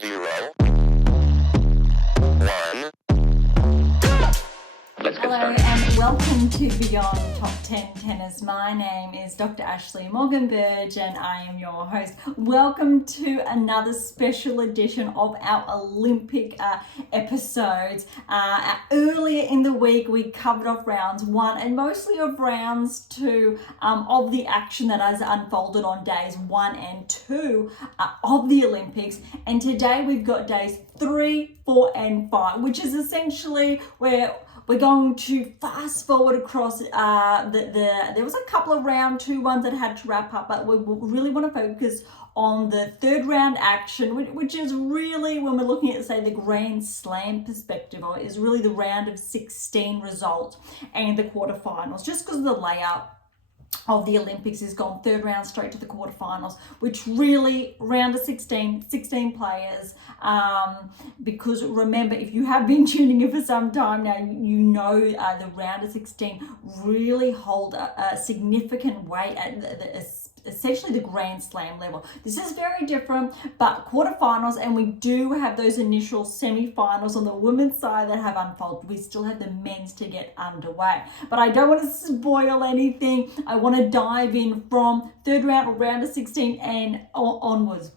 0, 1. Hello and welcome to Beyond Top 10 Tennis. My name is Dr. Ashley Morgan-Burge and I am your host. Welcome to another special edition of our Olympic episodes. Earlier in the week we covered off rounds 1 and mostly of rounds 2 of the action that has unfolded on days 1 and 2 of the Olympics. And today we've got days 3, 4 and 5, which is essentially where we're going to fast forward across there was a couple of round 2 ones that had to wrap up, but we really want to focus on the third round action, which is really, when we're looking at, say, the Grand Slam perspective, or is really the round of 16 result and the quarterfinals, just because of the layout of the Olympics is gone third round straight to the quarterfinals, which really round of 16 players, because remember, if you have been tuning in for some time now, you know the round of 16 really hold a significant weight at essentially the Grand Slam level. This is very different, but quarterfinals, and we do have those initial semi-finals on the women's side that have unfolded. We still have the men's to get underway, but I don't want to spoil anything. I want to dive in from third round or round of 16 and onwards.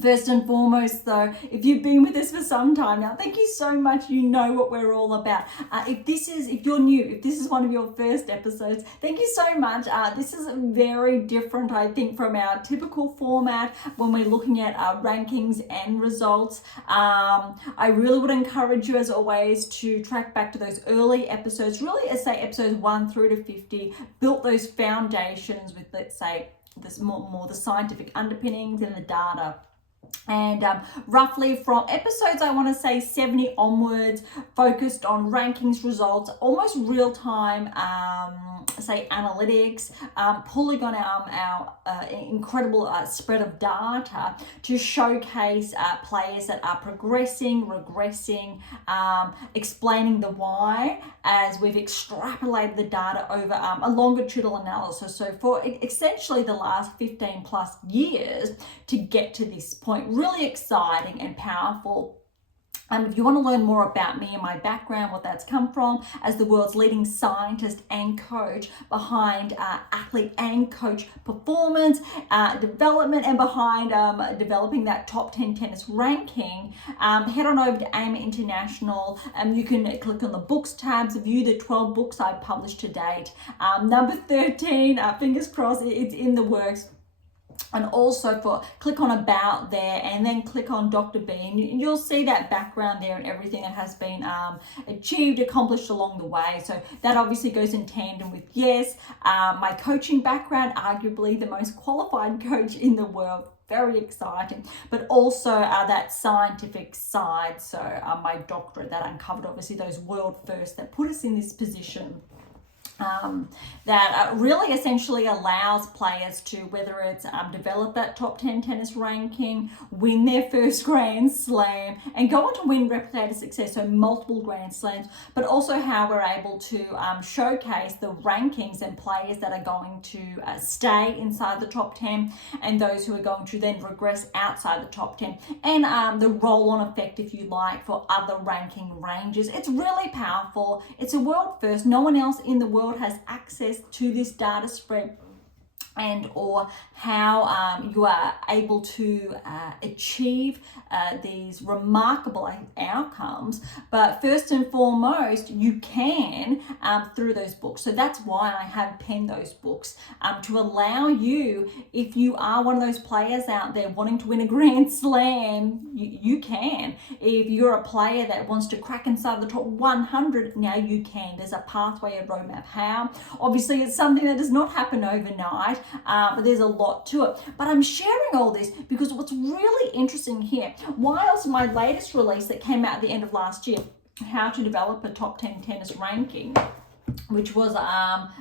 First and foremost, though, if you've been with us for some time now, thank you so much. You know what we're all about. If you're new, if this is one of your first episodes, thank you so much. This is very different, I think, from our typical format when we're looking at rankings and results. I really would encourage you, as always, to track back to those early episodes, really, as say episodes 1 through to 50, built those foundations with, let's say, this more the scientific underpinnings and the data. And roughly from episodes, I want to say 70 onwards, focused on rankings, results, almost real-time, say analytics, pulling on our incredible spread of data to showcase players that are progressing, regressing, explaining the why, as we've extrapolated the data over a longitudinal analysis. So for essentially the last 15 plus years to get to this point. Really exciting and powerful. If you want to learn more about me and my background, what that's come from as the world's leading scientist and coach behind athlete and coach performance, development, and behind developing that top 10 tennis ranking, head on over to AM8 International. You can click on the books tabs, view the 12 books I've published to date. Number 13, fingers crossed, it's in the works. And also click on about there and then click on Dr. B, and you'll see that background there and everything that has been accomplished along the way. So that obviously goes in tandem with, yes, my coaching background, arguably the most qualified coach in the world. Very exciting, but also that scientific side. So my doctorate that uncovered obviously those world firsts that put us in this position. That really essentially allows players to, whether it's develop that top 10 tennis ranking, win their first Grand Slam, and go on to win replicated success, so multiple Grand Slams, but also how we're able to showcase the rankings and players that are going to stay inside the top 10 and those who are going to then regress outside the top 10, and the roll-on effect, if you like, for other ranking ranges. It's really powerful. It's a world first. No one else in the world has access to this data spread and or how you are able to achieve these remarkable outcomes. But first and foremost, you can through those books. So that's why I have penned those books, to allow you, if you are one of those players out there wanting to win a Grand Slam, you can. If you're a player that wants to crack inside the top 100, now you can. There's a pathway, a roadmap. How? Obviously, it's something that does not happen overnight. But there's a lot to it. But I'm sharing all this because what's really interesting here, whilst my latest release that came out at the end of last year, How to Develop a Top 10 Tennis Ranking, which was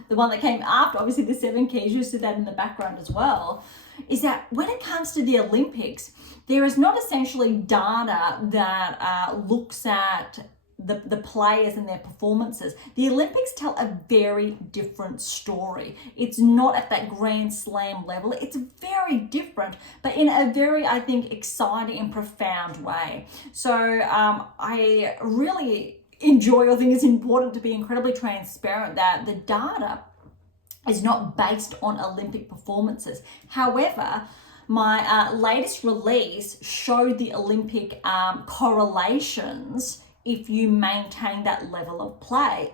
the one that came after, obviously, the 7 keys, you see that in the background as well, is that when it comes to the Olympics, there is not essentially data that looks at the players and their performances. The Olympics tell a very different story. It's not at that Grand Slam level. It's very different, but in a very, I think, exciting and profound way. So I really enjoy, I think it's important to be incredibly transparent that the data is not based on Olympic performances. However, my latest release showed the Olympic correlations if you maintain that level of play,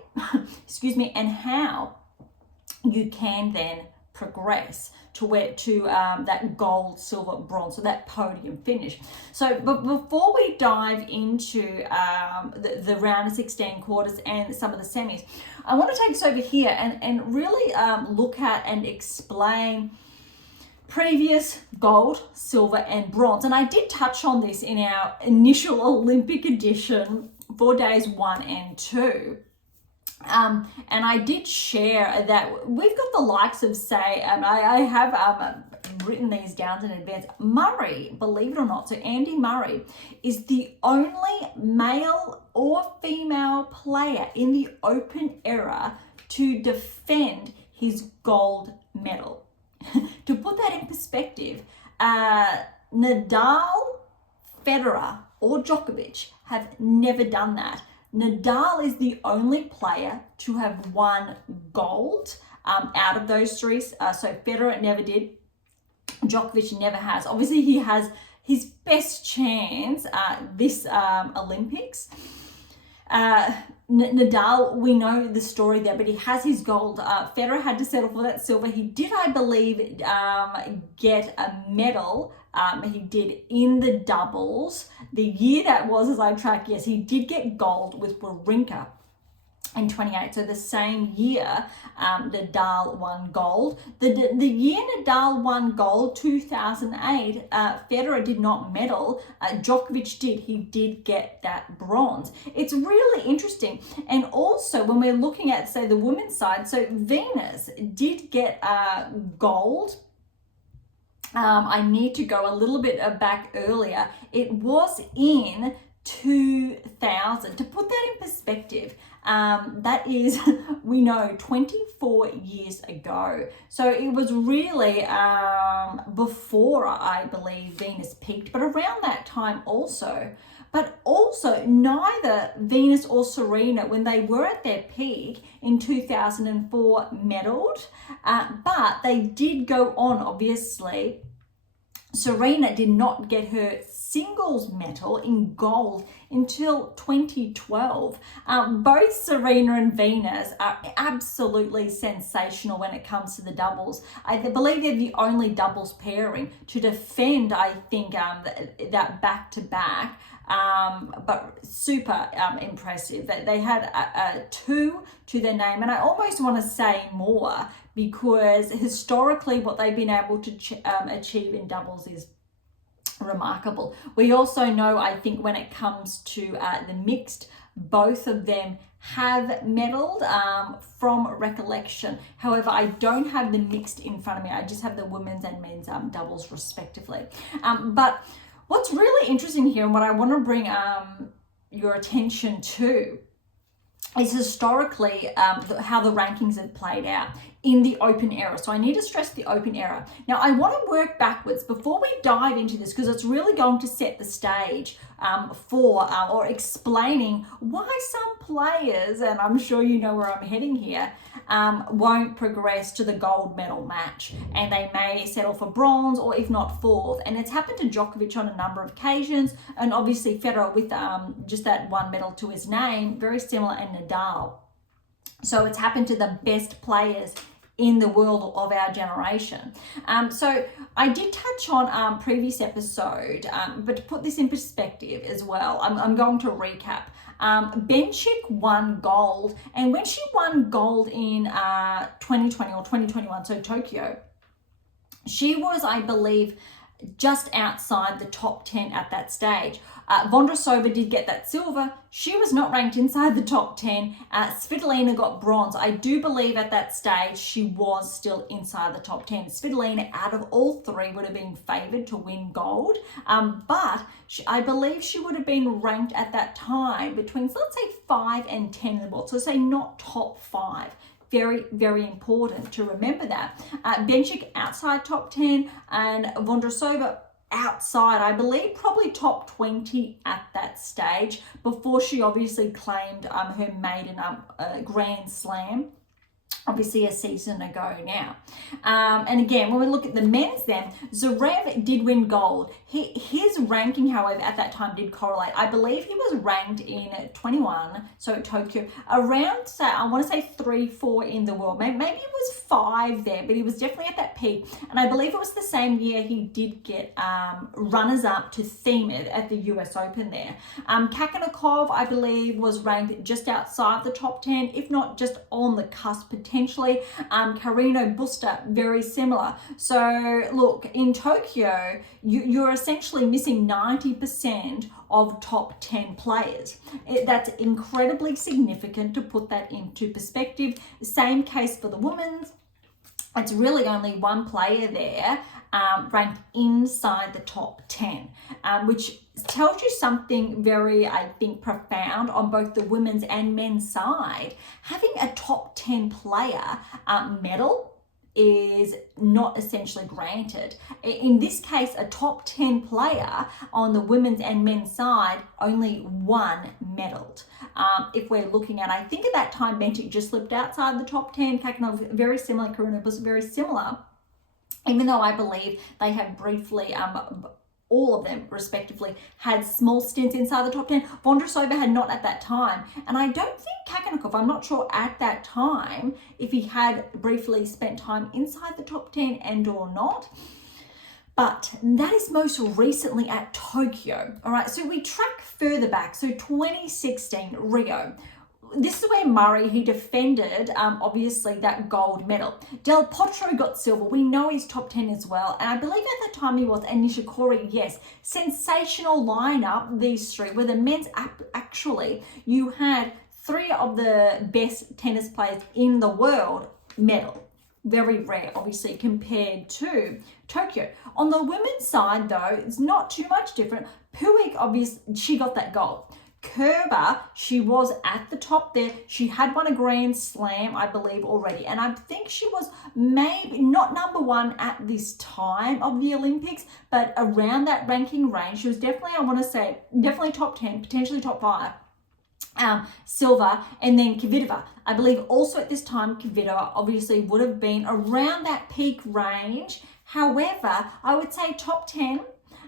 excuse me, and how you can then progress to that gold, silver, bronze, so that podium finish. So, but before we dive into the round of 16 quarters and some of the semis, I want to take us over here and really look at and explain previous gold, silver, and bronze. And I did touch on this in our initial Olympic edition for days 1 and 2. And I did share that we've got the likes of, say, I have written these down in advance. Murray, believe it or not, so Andy Murray is the only male or female player in the Open era to defend his gold medal. To put that in perspective, Nadal, Federer, or Djokovic have never done that. Nadal is the only player to have won gold out of those three. So Federer never did. Djokovic never has. Obviously, he has his best chance this Olympics. Nadal, we know the story there, but he has his gold. Federer had to settle for that silver. He did, I believe, get a medal. He did in the doubles. The year that was, as I track, yes, he did get gold with Wawrinka in 28. So the same year, Nadal won gold. The year Nadal won gold, 2008, Federer did not medal. Djokovic did. He did get that bronze. It's really interesting. And also when we're looking at, say, the women's side, so Venus did get gold. I need to go a little bit back earlier. It was in 2000. To put that in perspective, that is, we know, 24 years ago. So it was really before, I believe, Venus peaked, but around that time also. But also, neither Venus or Serena, when they were at their peak in 2004, medaled, but they did go on, obviously. Serena did not get her singles medal in gold until 2012. Both Serena and Venus are absolutely sensational when it comes to the doubles. I believe they're the only doubles pairing to defend, I think, that back-to-back. But super impressive. They had a 2 to their name, and I almost want to say more, because historically what they've been able to achieve in doubles is remarkable. We also know, I think, when it comes to the mixed, both of them have medaled from recollection. However, I don't have the mixed in front of me. I just have the women's and men's doubles respectively. But what's really interesting here, and what I want to bring your attention to, is historically how the rankings have played out in the Open era. So I need to stress the Open era. Now, I want to work backwards before we dive into this, because it's really going to set the stage for or explaining why some players, and I'm sure you know where I'm heading here, won't progress to the gold medal match, and they may settle for bronze or if not fourth. And it's happened to Djokovic on a number of occasions, and obviously Federer with just that one medal to his name, very similar, and Nadal. So it's happened to the best players in the world of our generation. So I did touch on previous episode, but to put this in perspective as well, I'm going to recap. Benchik won gold, and when she won gold in 2020 or 2021, so Tokyo, she was, I believe, just outside the top 10 at that stage. Vondrousova did get that silver. She was not ranked inside the top 10. Svitolina got bronze. I do believe at that stage she was still inside the top 10. Svitolina, out of all three, would have been favoured to win gold. But I believe she would have been ranked at that time between, so let's say, 5 and 10 in the world. So say not top 5. Very, very important to remember that. Benchik outside top 10 and Vondrousova outside, I believe, probably top 20 at that stage before she obviously claimed her maiden Grand Slam. Obviously a season ago now. And again, when we look at the men's then, Zverev did win gold. His ranking, however, at that time did correlate. I believe he was ranked in 21, so Tokyo, around, I want to say 3, 4 in the world. Maybe it was 5 there, but he was definitely at that peak. And I believe it was the same year he did get runners-up to theme it at the US Open there. Kakanakov, I believe, was ranked just outside the top 10, if not just on the cusp potentially. Carino Busta, very similar. So look, in Tokyo, you're essentially missing 90% of top 10 players. That's incredibly significant to put that into perspective. Same case for the women's. It's really only one player there ranked inside the top 10, which tells you something very, I think, profound on both the women's and men's side. Having a top 10 player medal is not essentially granted. In this case, a top 10 player on the women's and men's side, only one medaled. If we're looking at, I think at that time, Benchik just slipped outside the top 10. Kakanov, very similar. Karuna was very similar. Even though I believe they have briefly, all of them respectively, had small stints inside the top 10. Vondrousova had not at that time. And I don't think Kakanakov, I'm not sure at that time if he had briefly spent time inside the top 10 and or not. But that is most recently at Tokyo. All right, so we track further back. So 2016, Rio. This is where Murray, he defended, obviously, that gold medal. Del Potro got silver. We know he's top 10 as well. And I believe at the time he was. And Nishikori, yes. Sensational lineup, these three. Where the men's, actually, you had 3 of the best tennis players in the world medal. Very rare, obviously, compared to Tokyo. On the women's side, though, it's not too much different. Puig, obviously, she got that gold. Kerber, she was at the top there. She had won a Grand Slam, I believe, already. And I think she was maybe not number 1 at this time of the Olympics, but around that ranking range. She was definitely, I want to say, definitely top 10, potentially top 5. Silver, and then Kvitova. I believe also at this time, Kvitova obviously would have been around that peak range. However, I would say top 10,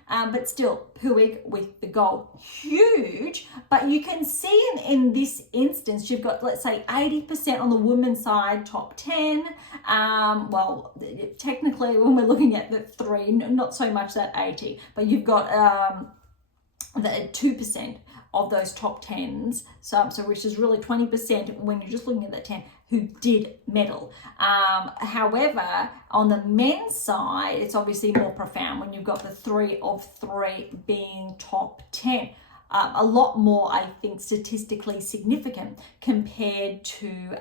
but still Puig with the gold. Huge, but you can see in this instance, you've got, let's say, 80% on the women's side, top 10. Well, technically, when we're looking at the 3, not so much that 80, but you've got the 2% of those top 10s, so which is really 20% when you're just looking at that 10 who did medal. However, on the men's side, it's obviously more profound when you've got the 3 of 3 being top 10. A lot more, I think, statistically significant compared to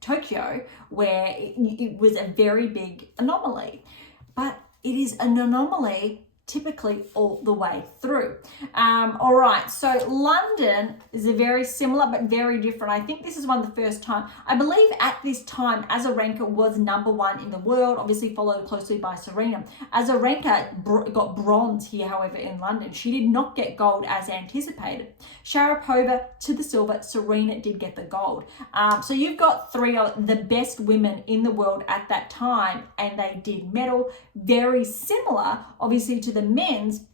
Tokyo, where it was a very big anomaly. But it is an anomaly typically all the way through. All right, so London is a very similar but very different. I think this is one of the first time, I believe at this time, Azarenka was number 1 in the world, obviously followed closely by Serena. Azarenka got bronze here, however, in London. She did not get gold as anticipated. Sharapova to the silver, Serena did get the gold. So you've got 3 of the best women in the world at that time, and they did medal. Very similar, obviously, to the men's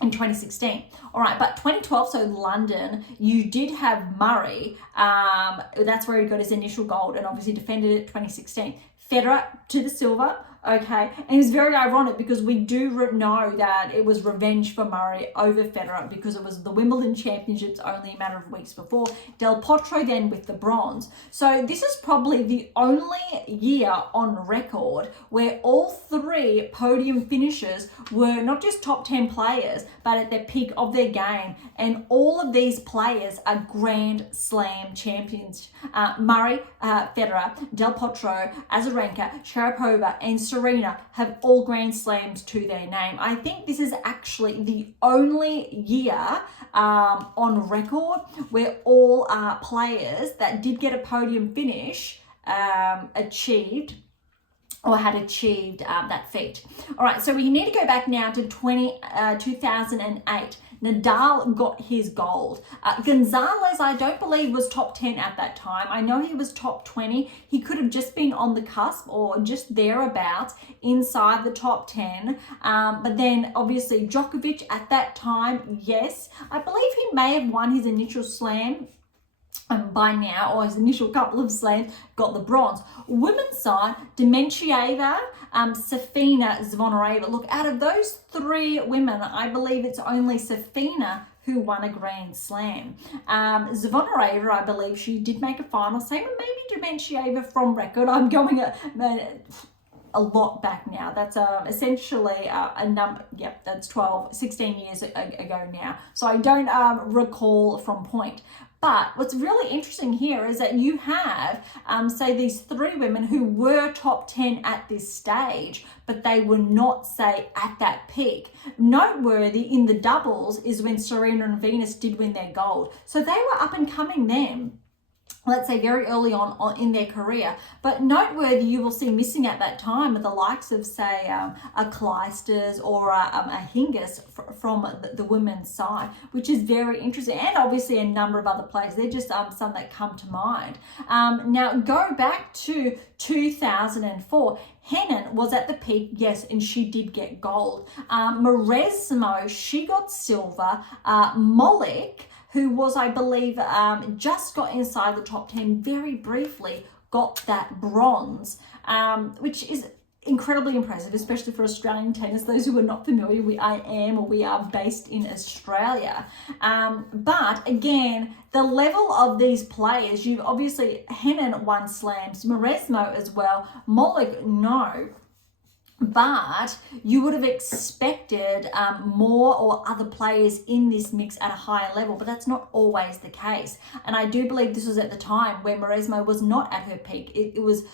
in 2016. All right, but 2012, so London, you did have Murray. That's where he got his initial gold and obviously defended it 2016. Federer to the silver. Okay, and it's very ironic because we do know that it was revenge for Murray over Federer because it was the Wimbledon Championships only a matter of weeks before. Del Potro then with the bronze. So this is probably the only year on record where all three podium finishers were not just top 10 players, but at their peak of their game. And all of these players are Grand Slam champions. Murray, Federer, Del Potro, Azarenka, Sharapova, and Serena have all Grand Slams to their name. I think this is actually the only year on record where all players that did get a podium finish achieved that feat. All right, so we need to go back now to 2008. Nadal got his gold. Gonzalez, I don't believe, was top 10 at that time. I know he was top 20. He could have just been on the cusp or just thereabouts inside the top 10. But then obviously Djokovic at that time, yes, I believe he may have won his initial slam by now, or his initial couple of slams, got the bronze. Women's side, Dementieva, Safina, Zvonareva. Look, out of those three women, I believe it's only Safina who won a Grand Slam. Zvonareva, I believe she did make a final. Same with maybe Dementieva from record. I'm going a lot back now. That's essentially a number, yep, that's 16 years ago now. So I don't recall from point. But what's really interesting here is that you have, say, these three women who were top 10 at this stage, but they were not, say, at that peak. Noteworthy in the doubles is when Serena and Venus did win their gold. So they were up and coming then, let's say very early on in their career. But noteworthy, you will see missing at that time are the likes of, say, a Clijsters or a Hingis from the women's side, which is very interesting. And obviously a number of other players. They're just some that come to mind. Now, go back to 2004. Henin was at the peak, yes, and she did get gold. Mauresmo, she got silver. Molik, who was, I believe, just got inside the top 10 very briefly, got that bronze, which is incredibly impressive, especially for Australian tennis. Those who are not familiar, we are based in Australia. But again, the level of these players, you've obviously, Henin won slams, Mauresmo as well, Molik, no. But you would have expected more or other players in this mix at a higher level, but that's not always the case. And I do believe this was at the time where Mauresmo was not at her peak. It was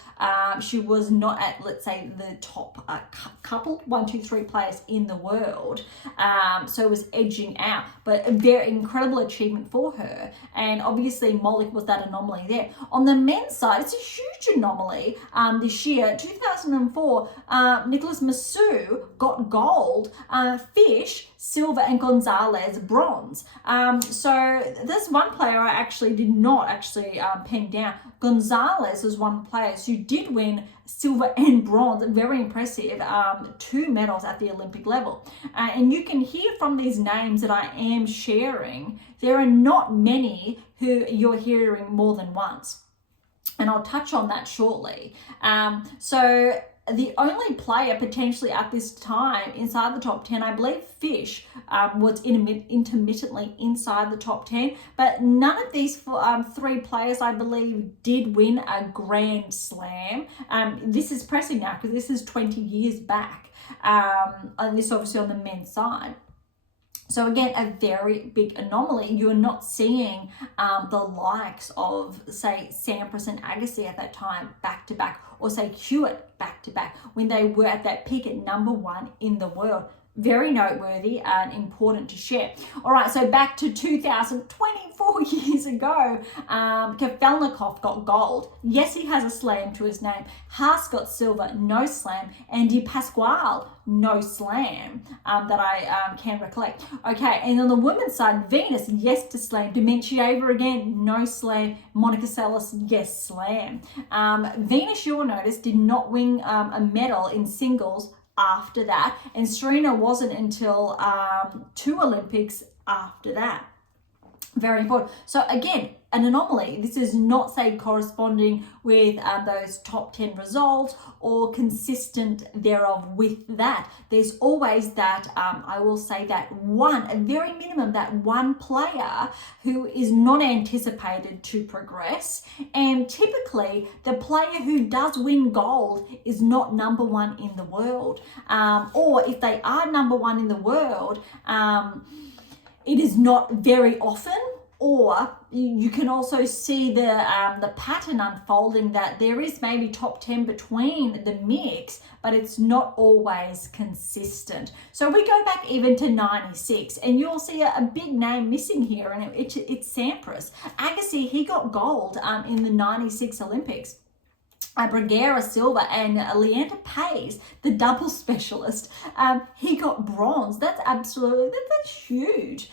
she was not at, let's say, the top couple, 1, 2, 3 players in the world. So it was edging out, but a very incredible achievement for her. And obviously Molik was that anomaly there. On the men's side, it's a huge anomaly this year. 2004, Nicholas Massou got gold, Fish, silver, and Gonzalez, bronze. So this one player I actually did not pen down. Gonzalez was one player who did win silver and bronze, very impressive, 2 medals at the Olympic level. And you can hear from these names that I am sharing, there are not many who you're hearing more than once. And I'll touch on that shortly. So the only player potentially at this time inside the top 10, I believe Fish was intermittently inside the top 10, but none of these 3 players, I believe, did win a Grand Slam. This is pressing now because this is 20 years back, and this obviously on the men's side. So again, a very big anomaly. You're not seeing the likes of, say, Sampras and Agassi at that time back-to-back, or say Hewitt back-to-back, when they were at that peak at #1 in the world. Very noteworthy and important to share. All right, so back to 2024 years ago, Kafelnikov got gold. Yes, he has a slam to his name. Haas got silver, no slam. Andy Pasquale, no slam that I can recollect. Okay, and on the women's side, Venus, yes to slam. Dementieva again, no slam. Monica Seles, yes, slam. Venus, you will notice, did not win a medal in singles after that, and Serena wasn't until 2 Olympics after that. Very important. So again, an anomaly. This is not, say, corresponding with those top 10 results or consistent thereof with that. There's always that, I will say that one, a very minimum, that one player who is not anticipated to progress. And typically, the player who does win gold is not number one in the world. Or if they are number one in the world, it is not very often. Or you can also see the pattern unfolding that there is maybe top 10 between the mix, but it's not always consistent. So we go back even to 96, and you'll see a big name missing here, and it's Sampras. Agassi, he got gold in the 96 Olympics. Brugera silver, and Leander Paes, the double specialist, he got bronze. That's huge.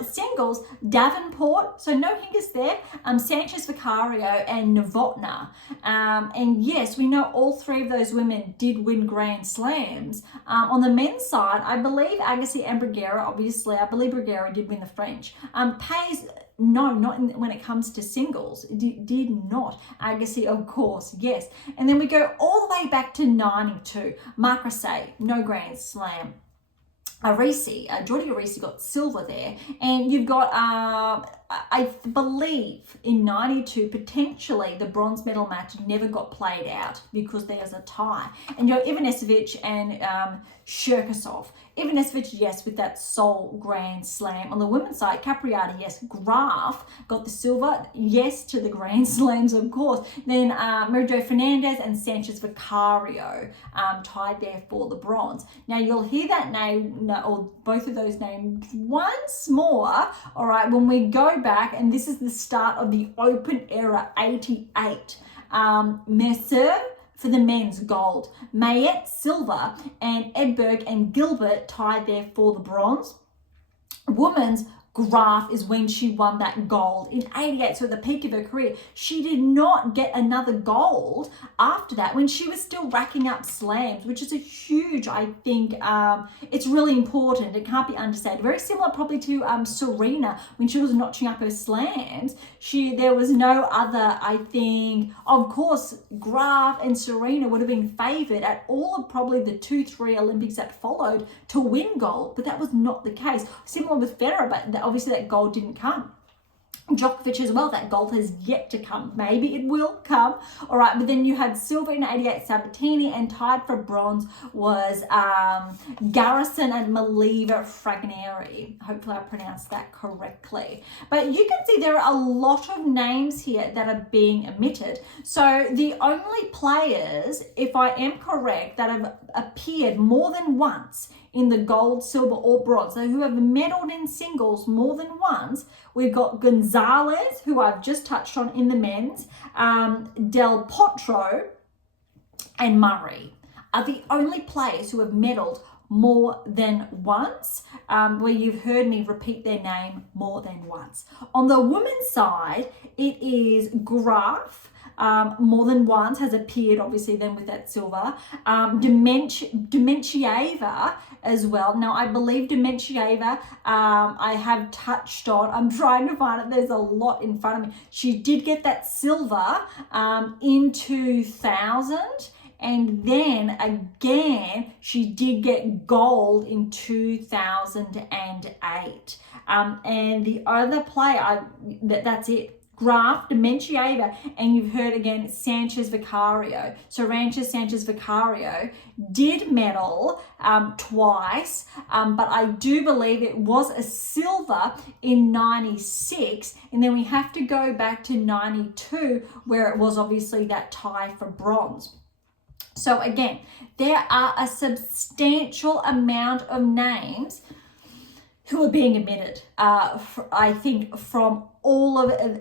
Singles, Davenport, so no Hingis there, Sanchez Vicario and Novotna. And yes, we know all three of those women did win Grand Slams. On the men's side, I believe Agassi and Brugera, obviously, I believe Brugera did win the French. Paes, no, not when it comes to singles. It did not. Agassi, of course, yes. And then we go all the way back to 92. Marc Rosset, no Grand Slam. Jordi Arisi got silver there. And you've got, I believe, in 92, potentially the bronze medal match never got played out because there's a tie. And you have Ivanisevic and Cherkasov. Ivanisevic, yes, with that sole Grand Slam. On the women's side, Capriati, yes. Graf got the silver, yes, to the Grand Slams, of course. Then Mary-Jo Fernandez and Sanchez Vicario tied there for the bronze. Now, you'll hear that name, or both of those names, once more, all right, when we go back, and this is the start of the Open Era 88. Mercer for the men's gold. Mayette silver, and Edberg and Gilbert tied there for the bronze. Women's, Graf is when she won that gold in 88, so at the peak of her career. She did not get another gold after that when she was still racking up slams, which is a huge, I think, it's really important. It can't be understated. Very similar probably to Serena when she was notching up her slams. There was no other, I think, of course, Graf and Serena would have been favoured at all of probably the 2-3 Olympics that followed to win gold, but that was not the case. Similar with Federer, but obviously that gold didn't come. Djokovic as well, that gold has yet to come. Maybe it will come. All right, but then you had silver in 88, Sabatini, and tied for bronze was Garrison and Maliva Fragneri. Hopefully I pronounced that correctly. But you can see there are a lot of names here that are being omitted. So the only players, if I am correct, that have appeared more than once in the gold, silver, or bronze, so who have medaled in singles more than once, we've got Gonzalez, who I've just touched on in the men's, Del Potro, and Murray are the only players who have medaled more than once, where you've heard me repeat their name more than once. On the women's side, it is Graf, more than once has appeared, obviously, then with that silver. Dementieva as well. Now, I believe Dementieva, I have touched on. I'm trying to find it. There's a lot in front of me. She did get that silver in 2000. And then again, she did get gold in 2008. And the other player, that's it. Graf, Dementieva, and you've heard again Sanchez Vicario. So Sanchez Vicario did medal twice, but I do believe it was a silver in 96, and then we have to go back to 92 where it was obviously that tie for bronze. So again, there are a substantial amount of names who are being omitted, I think, from all of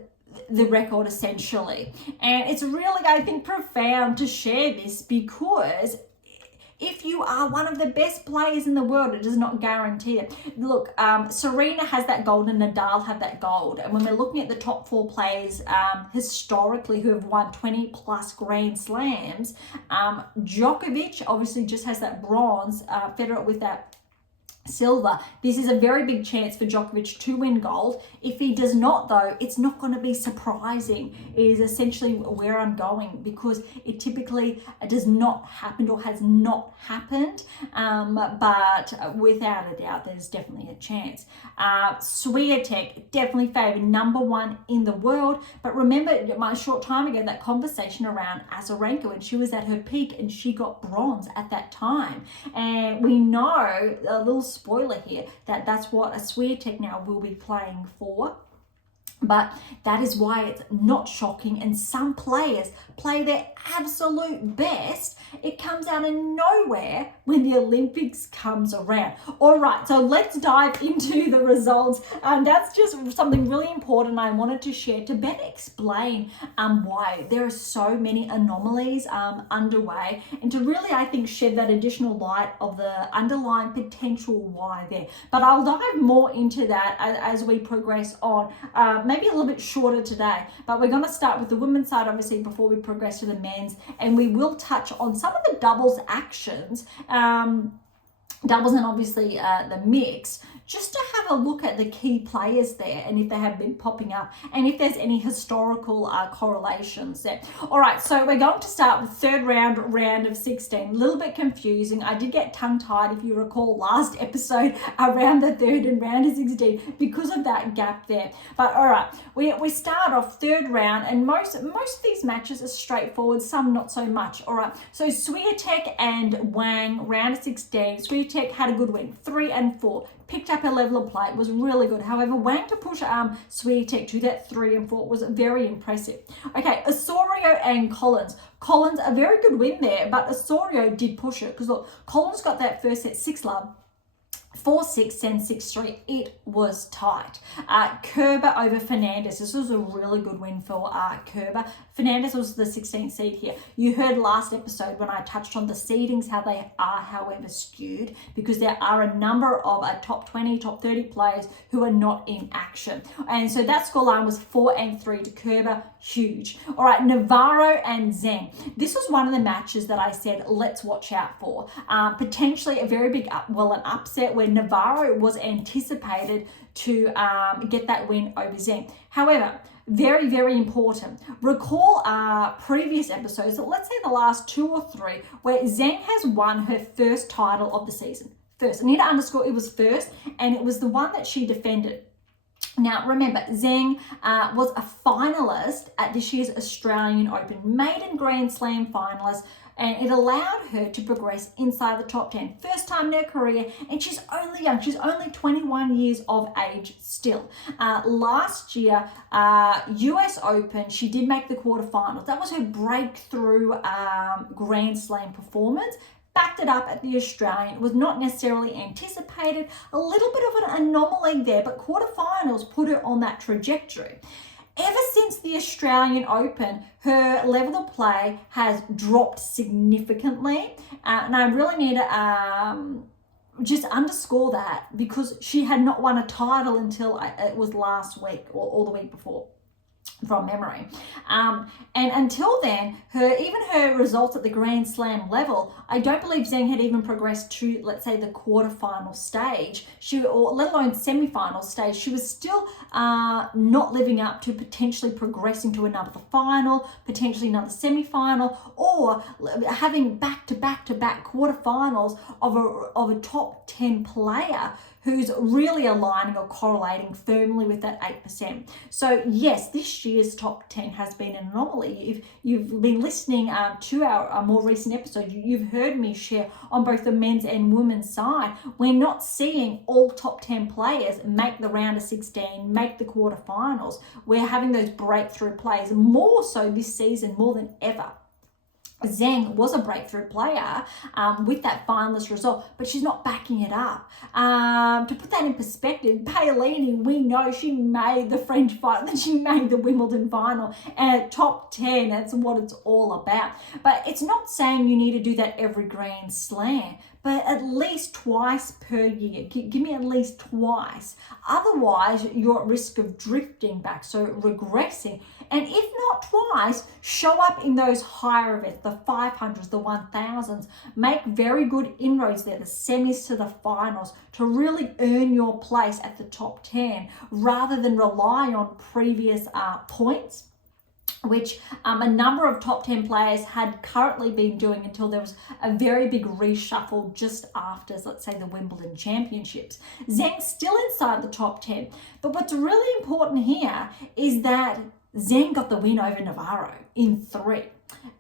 the record essentially. And it's really, I think, profound to share this, because if you are one of the best players in the world, it does not guarantee it. Look, Serena has that gold and Nadal have that gold. And when we're looking at the top 4 players historically who have won 20 plus Grand Slams, Djokovic obviously just has that bronze, Federer with that silver. This is a very big chance for Djokovic to win gold. If he does not, though, it's not going to be surprising, is essentially where I'm going, because it typically does not happen or has not happened, but without a doubt there's definitely a chance. Swiatek definitely favoured, number one in the world, but remember a short time ago that conversation around Azarenka when she was at her peak and she got bronze at that time, and we know, a little spoiler here, that that's what a Swiatek now will be playing for. But that is why it's not shocking, and some players play their absolute best. It comes out of nowhere when the Olympics comes around. All right, so let's dive into the results. That's just something really important I wanted to share to better explain why there are so many anomalies underway, and to really, I think, shed that additional light of the underlying potential why there. But I'll dive more into that as we progress on. Maybe a little bit shorter today, but we're going to start with the women's side, obviously, before we progress to the men's, and we will touch on some of the doubles actions, doubles and obviously the mix, just to have a look at the key players there and if they have been popping up and if there's any historical correlations there. All right, so we're going to start with third round of 16. A little bit confusing. I did get tongue-tied, if you recall, last episode around the third and round of 16 because of that gap there. But all right, we start off third round, and most of these matches are straightforward, some not so much. All right, so Swiatek and Wang, round of 16. Swiatek had a good win, 3 and 4. Picked up a level of play, it was really good. However, Wang to push Swiatek to that 3 and 4 was very impressive. Okay, Osorio and Collins. Collins, a very good win there, but Osorio did push it, because look, Collins got that first set 6-love, 4-6, 10-6-3. It was tight. Kerber over Fernandez. This was a really good win for Kerber. Fernandez was the 16th seed here. You heard last episode when I touched on the seedings, how they are, however, skewed, because there are a number of top 20, top 30 players who are not in action. And so that scoreline was 4 and 3 to Kerber. Huge. All right, Navarro and Zheng. This was one of the matches that I said, let's watch out for. Potentially a very big, an upset where Navarro was anticipated to get that win over Zheng. However, very, very important. Recall previous episodes, so let's say the last 2 or 3, where Zheng has won her first title of the season. First. I need to underscore it was first, and it was the one that she defended. Now, remember, Zheng was a finalist at this year's Australian Open, maiden Grand Slam finalist, and it allowed her to progress inside the top 10. First time in her career, and she's only young. She's only 21 years of age still. Last year, US Open, she did make the quarterfinals. That was her breakthrough Grand Slam performance. Backed it up at the Australian. It was not necessarily anticipated. A little bit of an anomaly there, but quarterfinals put her on that trajectory. Ever since the Australian Open, her level of play has dropped significantly. And I really need to just underscore that, because she had not won a title until it was last week or the week before, from memory. And until then, even her results at the Grand Slam level, I don't believe Zheng had even progressed to, let's say, the quarterfinal stage, or let alone semi-final stage. She was still not living up to potentially progressing to another final, potentially another semi-final, or having back-to-back quarterfinals of a top 10 player who's really aligning or correlating firmly with that 8%. So yes, this year's top 10 has been an anomaly. If you've been listening to our more recent episode, you've heard me share on both the men's and women's side, we're not seeing all top 10 players make the round of 16, make the quarterfinals. We're having those breakthrough plays more so this season, more than ever. Zheng was a breakthrough player with that finalist result, but she's not backing it up. To put that in perspective, Paolini, we know she made the French final, then she made the Wimbledon final, and top 10, that's what it's all about. But it's not saying you need to do that every Grand Slam, but at least twice per year. Give me at least twice. Otherwise, you're at risk of drifting back, so regressing. And if not twice, show up in those higher events, the 500s, the 1000s. Make very good inroads there, the semis to the finals, to really earn your place at the top 10 rather than rely on previous points, which a number of top 10 players had currently been doing until there was a very big reshuffle just after, let's say, the Wimbledon Championships. Zheng's still inside the top 10, but what's really important here is that Zheng got the win over Navarro in 3.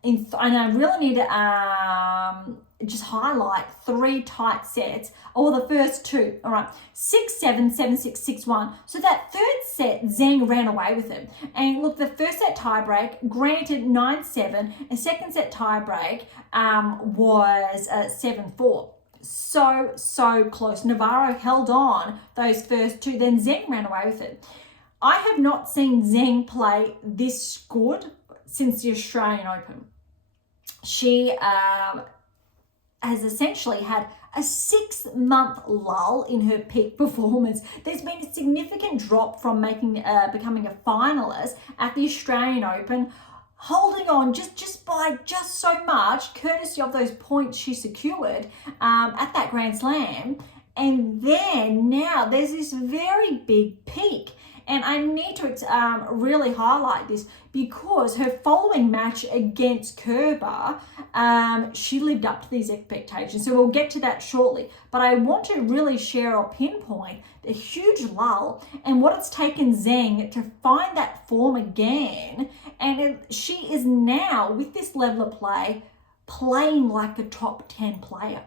And I really need to just highlight 3 tight sets, or the first 2. All right, 6-7, 7-6, 6-1. So that third set, Zheng ran away with it. And look, the first set tiebreak, granted 9-7, and second set tiebreak was 7-4. So close. Navarro held on those first 2, then Zheng ran away with it. I have not seen Zheng play this good since the Australian Open. She has essentially had a 6-month lull in her peak performance. There's been a significant drop from becoming a finalist at the Australian Open, holding on just by so much, courtesy of those points she secured at that Grand Slam. And then now there's this very big peak. And I need to really highlight this because her following match against Kerber, she lived up to these expectations. So we'll get to that shortly. But I want to really share or pinpoint the huge lull and what it's taken Zheng to find that form again. And she is now, with this level of play, playing like a top 10 player.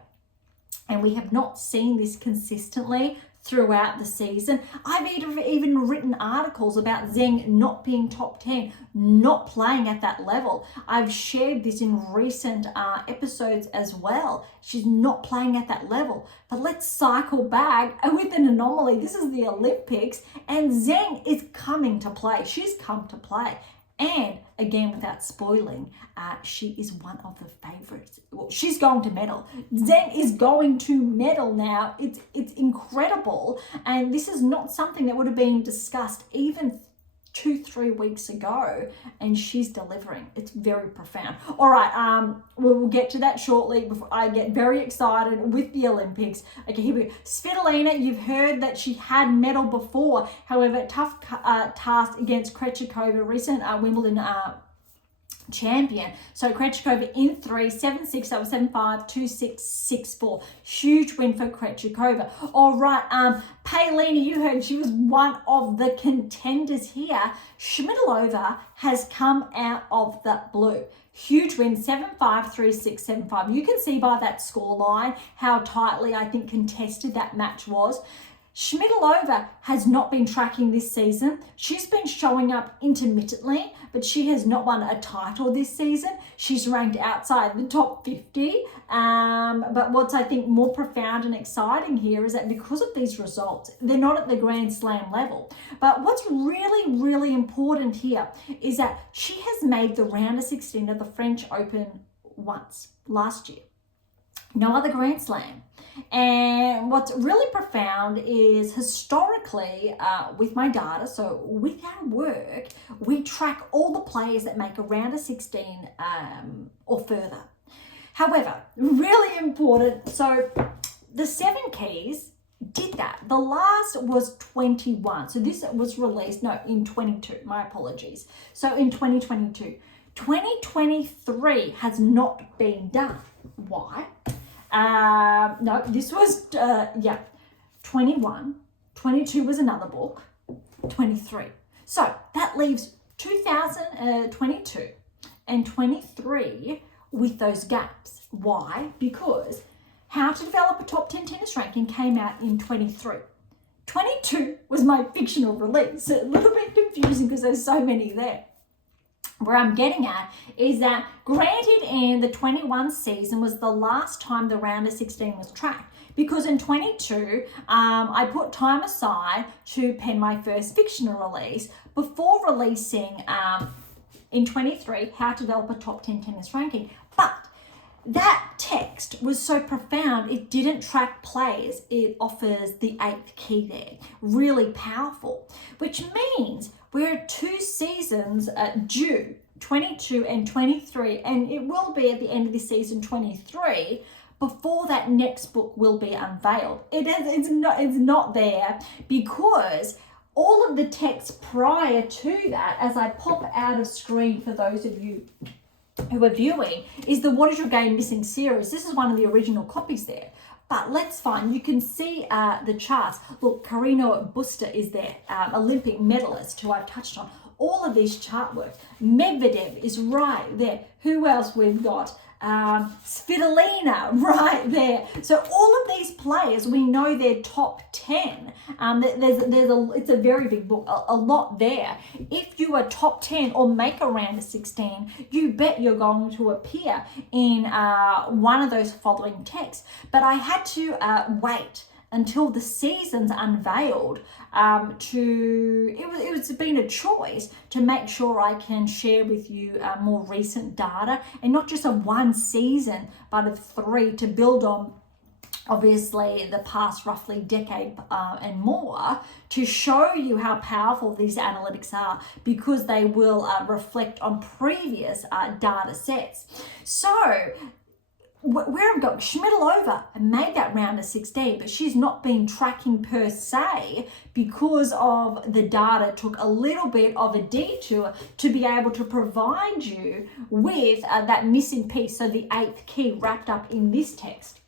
And we have not seen this consistently throughout the season. I've even written articles about Zheng not being top 10, not playing at that level. I've shared this in recent episodes as well. She's not playing at that level. But let's cycle back with an anomaly. This is the Olympics, and Zheng is coming to play. She's come to play. And again, without spoiling, she is one of the favorites. Well, she's going to medal. Zheng is going to medal now. It's incredible. And this is not something that would have been discussed even 2-3 weeks ago, and she's delivering. It's very profound. All right, we'll get to that shortly before I get very excited with the Olympics. Okay, here we go. Svitolina, you've heard that she had medal before. However, tough task against Krejcikova, recent Wimbledon champion. So Krejcikova in 3, 7-6, that was 7-5, 2-6, 6-4. Huge win for Krejcikova. All right, Paolini, you heard she was one of the contenders here. Schmidlova has come out of the blue. Huge win, 7-5, 3-6, 7-5. You can see by that scoreline how tightly I think contested that match was. Schmidlova has not been tracking this season. She's been showing up intermittently, but she has not won a title this season. She's ranked outside the top 50. But what's, I think, more profound and exciting here is that because of these results, they're not at the Grand Slam level. But what's really, really important here is that she has made the round of 16 of the French Open once, last year. No other Grand Slam. And what's really profound is historically with my data, so with our work, we track all the players that make a round of 16 or further. However, really important, so the 7 keys did that. The last was 21. So this was released, in 22, my apologies. So in 2022. 2023 has not been done. Why? No, this was, 21. 22 was another book. 23. So that leaves 2022 and 23 with those gaps. Why? Because How to Develop a Top 10 Tennis Ranking came out in 23. 22 was my fictional release. A little bit confusing because there's so many there. Where I'm getting at is that, granted, in the 21 season was the last time the round of 16 was tracked, because in 22 I put time aside to pen my first fictional release before releasing in 23 How to Develop a Top 10 Tennis Ranking. But that text was so profound, it didn't track players. It offers the 8th key there. Really powerful, which means we're 2 seasons due, 22 and 23, and it will be at the end of this season 23 before that next book will be unveiled. It's not there because all of the text prior to that, as I pop out of screen for those of you who are viewing, is the What Is Your Game Missing series. This is one of the original copies there. But let's find, you can see the charts. Look, Carreño Busta is there, Olympic medalist who I've touched on. All of these chart works. Medvedev is right there. Who else we've got? Svitolina right there. So all of these players, we know they're top 10. It's a very big book, a lot there. If you are top 10 or make a round of 16, you bet you're going to appear in one of those following texts. But I had to wait until the season's unveiled it's been a choice to make sure I can share with you more recent data, and not just of one season, but of 3 to build on obviously the past roughly decade and more, to show you how powerful these analytics are, because they will reflect on previous data sets. So where I'm going, Schmidlova made that round of 16, but she's not been tracking per se because of the data took a little bit of a detour to be able to provide you with that missing piece, so the 8th key wrapped up in this text.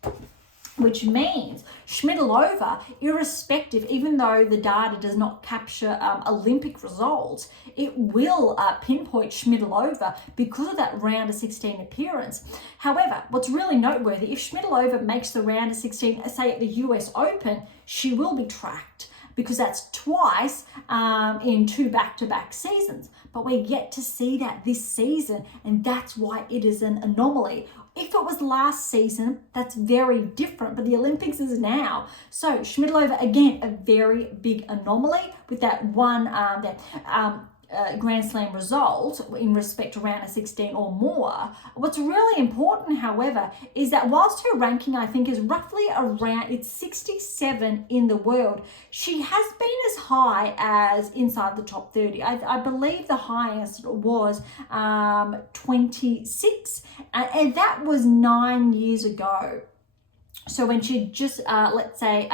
Which means Schmidlova, irrespective, even though the data does not capture Olympic results, it will pinpoint Schmidlova because of that round of 16 appearance. However, what's really noteworthy, if Schmidlova makes the round of 16, say at the US Open, she will be tracked, because that's twice in 2 back-to-back seasons. But we're yet to see that this season, and that's why it is an anomaly. If it was last season, that's very different, but the Olympics is now. So Schmidlova, again, a very big anomaly with that one Grand Slam result in respect to round of 16 or more. What's really important, however, is that whilst her ranking, I think, is roughly around, it's 67 in the world, she has been as high as inside the top 30. I believe the highest was 26, and that was 9 years ago. So when she just, let's say,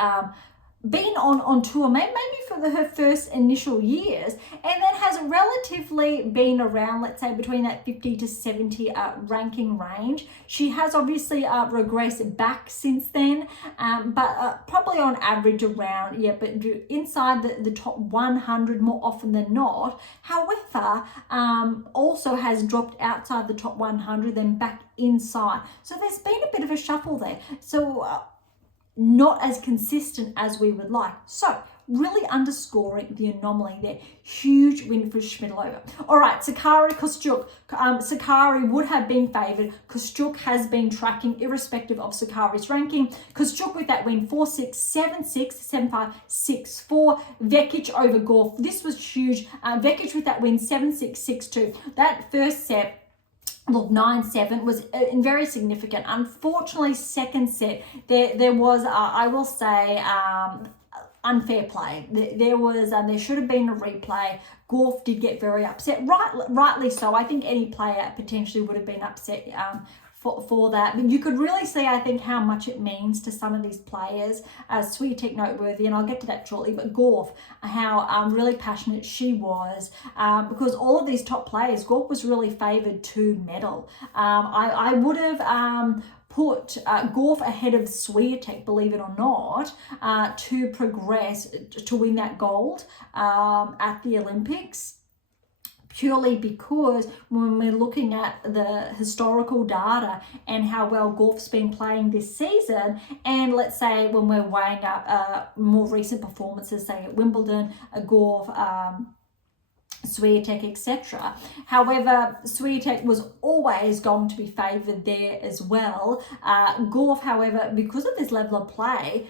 been on tour, maybe for her first initial years, and then has relatively been around, let's say, between that 50 to 70 ranking range. She has obviously regressed back since then, but probably on average around, but inside the top 100 more often than not. However, also has dropped outside the top 100, then back inside. So there's been a bit of a shuffle there. So not as consistent as we would like. So really underscoring the anomaly there. Huge win for Schmidlova. All right, Sakari Kostyuk. Sakari would have been favoured. Kostyuk has been tracking irrespective of Sakari's ranking. Kostyuk with that win 4-6, 7-6, 7-5, 6-4. Vekic over Gauff. This was huge. Vekic with that win 7-6, 6-2. That first set, look, 9-7 was very significant. Unfortunately, second set, there was, I will say, unfair play. There should have been a replay. Gauff did get very upset, rightly so. I think any player potentially would have been upset for that. But you could really see, I think, how much it means to some of these players. Swiatek noteworthy, and I'll get to that shortly, but Gauff, how really passionate she was, because all of these top players, Gauff was really favoured to medal. I would have put Gauff ahead of Swiatek, believe it or not, to progress, to win that gold at the Olympics. Purely because when we're looking at the historical data and how well Gauff's been playing this season, and let's say when we're weighing up more recent performances, say at Wimbledon, Gauff, Swiatek, etc. However, Swiatek was always going to be favoured there as well. Gauff, however, because of this level of play,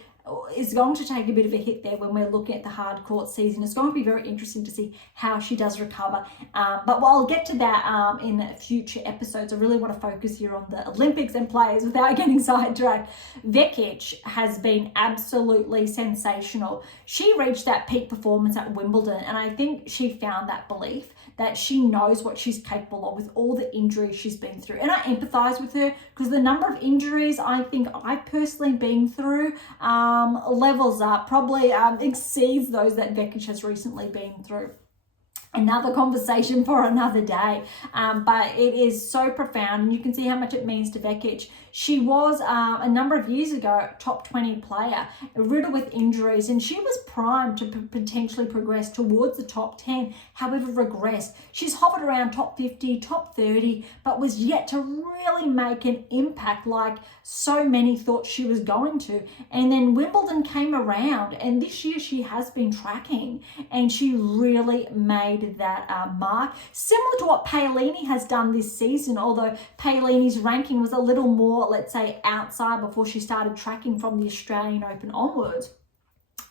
is going to take a bit of a hit there when we're looking at the hard court season. It's going to be very interesting to see how she does recover. But I'll get to that in future episodes. I really want to focus here on the Olympics and players without getting sidetracked. Vekic has been absolutely sensational. She reached that peak performance at Wimbledon, and I think she found that belief that she knows what she's capable of with all the injuries she's been through. And I empathize with her because the number of injuries I think I've personally been through levels up, probably exceeds those that Vekic has recently been through. Another conversation for another day, but it is so profound, and you can see how much it means to Vekic. She was a number of years ago top 20 player, riddled with injuries, and she was primed to potentially progress towards the top 10, however regressed. She's hovered around top 50, top 30, but was yet to really make an impact like so many thought she was going to. And then Wimbledon came around, and this year she has been tracking, and she really made that mark, similar to what Paolini has done this season, although Paolini's ranking was a little more, let's say, outside before she started tracking from the Australian Open onwards.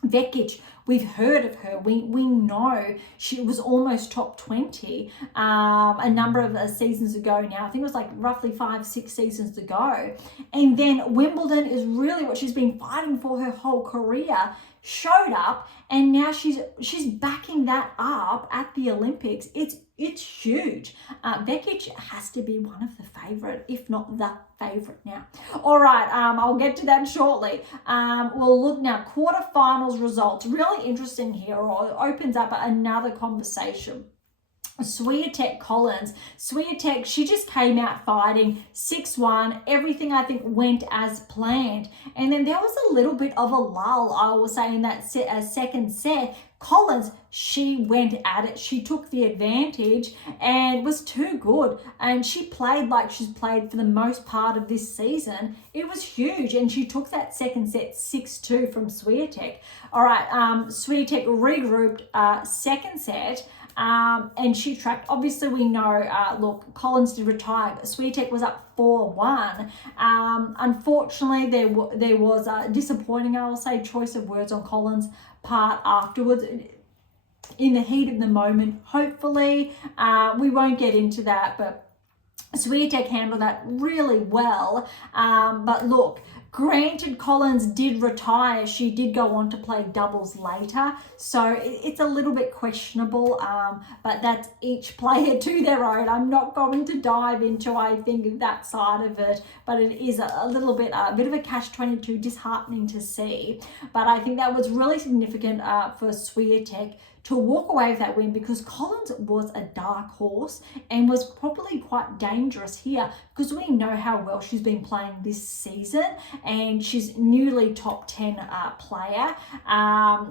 Vekic, we've heard of her. We know she was almost top 20 a number of seasons ago now. I think it was like roughly 5-6 seasons ago. And then Wimbledon is really what she's been fighting for her whole career. Showed up, and now she's backing that up at the Olympics. It's huge. Vekic has to be one of the favorite, if not the favorite now. All right, I'll get to that shortly. We'll look now, quarterfinals results. Really interesting here, or opens up another conversation. Swiatek Collins. Swiatek, she just came out fighting 6-1. Everything I think went as planned. And then there was a little bit of a lull, I will say, in that second set. Collins, she went at it. She took the advantage and was too good. And she played like she's played for the most part of this season. It was huge. And she took that second set 6-2 from Swiatek. All right, Swiatek regrouped second set. And she tracked. Obviously, we know, look, Collins did retire. Swiatek was up 4-1. Unfortunately, there was a disappointing, I will say, choice of words on Collins' part afterwards. In the heat of the moment, hopefully, we won't get into that, but Swiatek handled that really well. But look, granted, Collins did retire. She did go on to play doubles later. So it's a little bit questionable, but that's each player to their own. I'm not going to dive into, I think, that side of it, but it is a little bit, a bit of a catch-22, disheartening to see. But I think that was really significant for Swiatek to walk away with that win, because Collins was a dark horse and was probably quite dangerous here, because we know how well she's been playing this season, and she's newly top 10 player.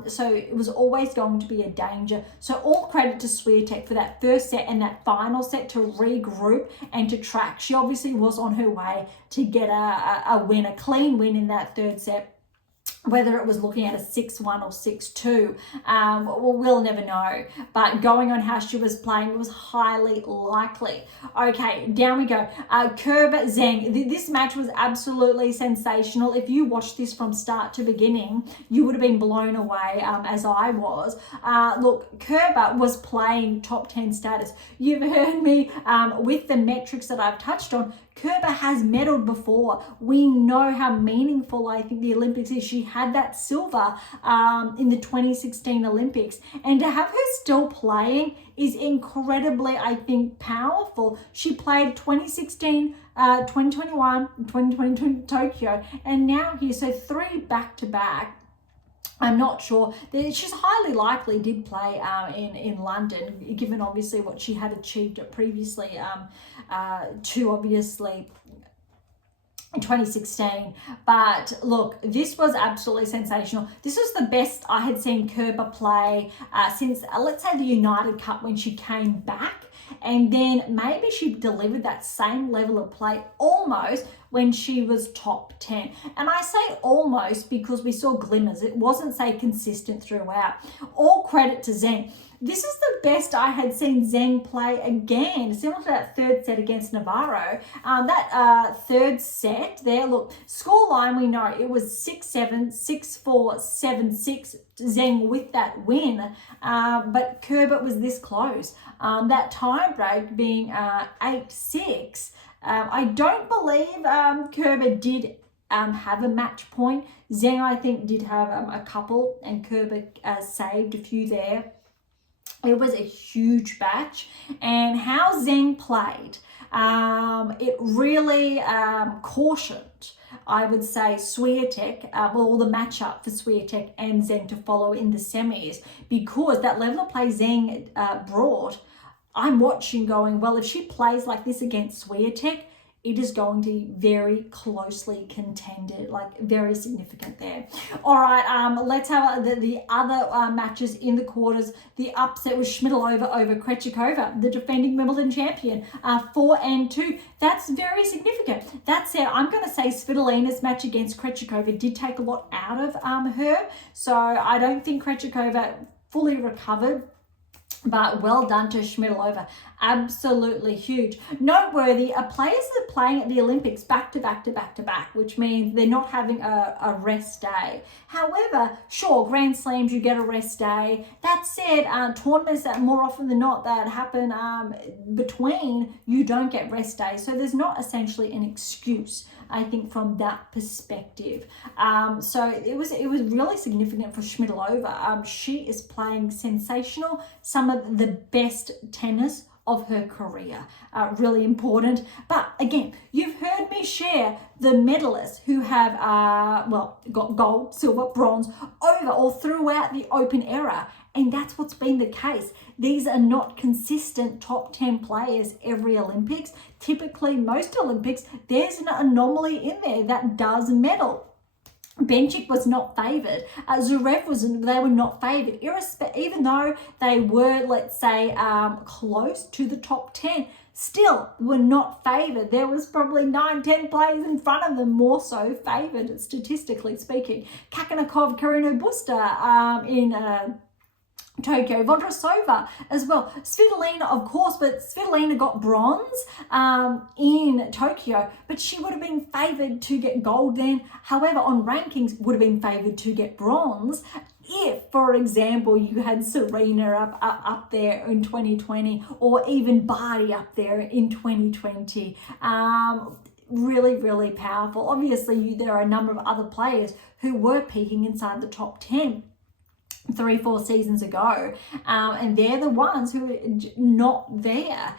So it was always going to be a danger. So all credit to Swiatek for that first set and that final set to regroup and to track. She obviously was on her way to get a win, a clean win in that third set. Whether it was looking at a 6-1 or 6-2, we'll never know. But going on how she was playing, it was highly likely. Okay, down we go. Kerber Zheng. This match was absolutely sensational. If you watched this from start to beginning, you would have been blown away, as I was. Look, Kerber was playing top 10 status. You've heard me with the metrics that I've touched on. Kerber has medaled before. We know how meaningful I think the Olympics is. She had that silver in the 2016 Olympics. And to have her still playing is incredibly, I think, powerful. She played 2016, 2021, 2020 Tokyo, and now here. So 3 back-to-back. I'm not sure. She's highly likely did play in London, given obviously what she had achieved previously to obviously in 2016. But look, this was absolutely sensational. This was the best I had seen Kerber play since, let's say, the United Cup when she came back. And then maybe she delivered that same level of play almost when she was top 10. And I say almost because we saw glimmers. It wasn't, say, consistent throughout. All credit to Zheng. This is the best I had seen Zheng play again, similar to that third set against Navarro. That third set there, look, scoreline we know it was 6-7, 6-4, 7-6, Zheng with that win, but Kerber was this close. That tie break being 8-6. I don't believe Kerber did have a match point. Zheng, I think, did have a couple, and Kerber saved a few there. It was a huge match, and how Zheng played, it really cautioned, I would say, Swiatek, well, the matchup for Swiatek and Zheng to follow in the semis, because that level of play Zheng brought, I'm watching going, well, if she plays like this against Swiatek, it is going to be very closely contended, like very significant there. All right, let's have the other matches in the quarters. The upset was Schmidlova over Krejcikova, the defending Wimbledon champion, 4-2. That's very significant. That said, I'm going to say Svitolina's match against Krejcikova did take a lot out of her. So I don't think Krejcikova fully recovered. But well done to Schmidlova. Absolutely huge. Noteworthy are players that are playing at the Olympics back to back to back to back, which means they're not having a rest day. However, sure, Grand Slams, you get a rest day. That said, tournaments that more often than not that happen between, you don't get rest days. So there's not essentially an excuse, I think, from that perspective. So it was really significant for Schmidlova. She is playing sensational, some of the best tennis of her career. Really important. But again, you've heard me share the medalists who have got gold, silver, bronze over or throughout the Open era. And that's what's been the case. These are not consistent top 10 players every Olympics. Typically, most Olympics, there's an anomaly in there that does medal. Benchik was not favoured. Zverev they were not favoured. Even though they were, let's say, close to the top 10, still were not favoured. There was probably 9-10 players in front of them more so favoured, statistically speaking. Kakanakov, Karina Busta in Tokyo, Vondrousova as well. Svitolina, of course, but Svitolina got bronze in Tokyo, but she would have been favoured to get gold then. However, on rankings, would have been favoured to get bronze if, for example, you had Serena up there in 2020, or even Barty up there in 2020. Really, really powerful. Obviously, there are a number of other players who were peaking inside the top 10 3-4 seasons ago, and they're the ones who are not there.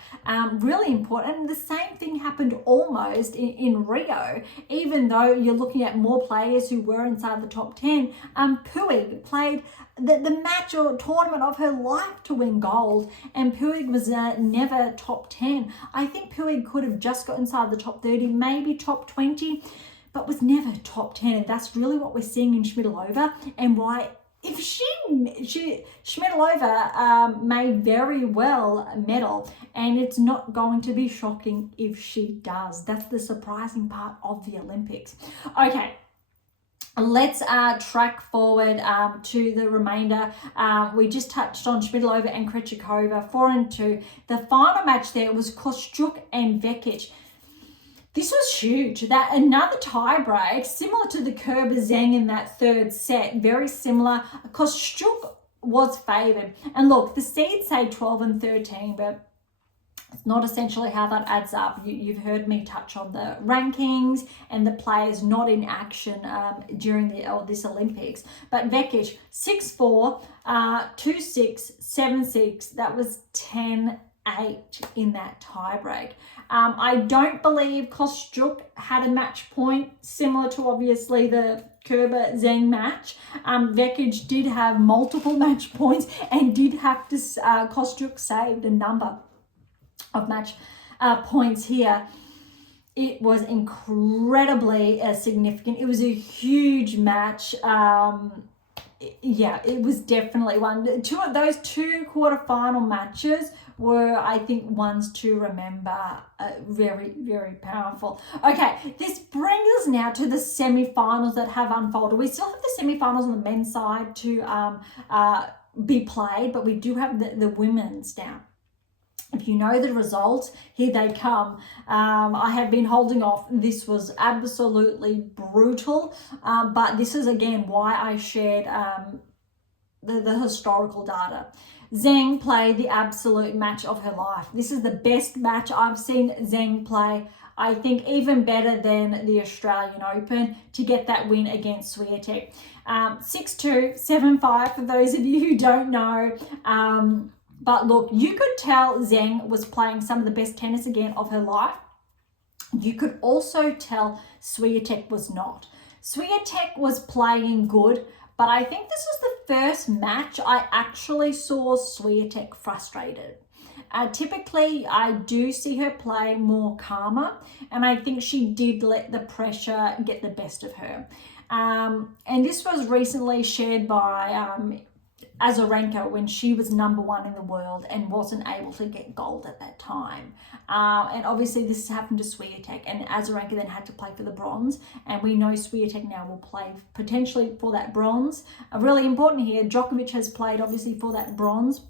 Really important. And the same thing happened almost in Rio, even though you're looking at more players who were inside the top 10. Puig played the match or tournament of her life to win gold, and Puig was never top 10. I think Puig could have just got inside the top 30, maybe top 20, but was never top 10. And that's really what we're seeing in Schmidlova, and why if Schmidlova may very well medal, and it's not going to be shocking if she does. That's the surprising part of the Olympics. Okay, let's track forward to the remainder. We just touched on Schmidlova and Krejcikova, 4-2. The final match there was Kostyuk and Vekic. This was huge. That another tie break, similar to the Kerber Zheng in that third set, very similar. Kostyuk was favoured. And look, the seeds say 12 and 13, but it's not essentially how that adds up. You've heard me touch on the rankings and the players not in action during this Olympics. But Vekic, 6-4, 2-6, 7-6. That was 10-8 in that tiebreak. I don't believe Kostyuk had a match point, similar to obviously the Kerber Zheng match. Vekic did have multiple match points and did have to, Kostyuk saved a number of match points here. It was incredibly significant. It was a huge match. Yeah, it was definitely one. Those two quarterfinal matches were, I think, ones to remember. Very, very powerful. Okay, this brings us now to the semi-finals that have unfolded. We still have the semi-finals on the men's side to be played, but we do have the women's now. If you know the results, here they come. I have been holding off. This was absolutely brutal, but this is again why I shared the historical data. Zheng played the absolute match of her life. This is the best match I've seen Zheng play. I think even better than the Australian Open to get that win against Swiatek. 6-2, 7-5 for those of you who don't know. But look, you could tell Zheng was playing some of the best tennis again of her life. You could also tell Swiatek was not. Swiatek was playing good, but I think this was the first match I actually saw Swiatek frustrated. Typically, I do see her play more calmer, and I think she did let the pressure get the best of her. And this was recently shared by Azarenka when she was #1 in the world and wasn't able to get gold at that time. And obviously this happened to Swiatek, and Azarenka then had to play for the bronze, and we know Swiatek now will play potentially for that bronze. Really important here, Djokovic has played obviously for that bronze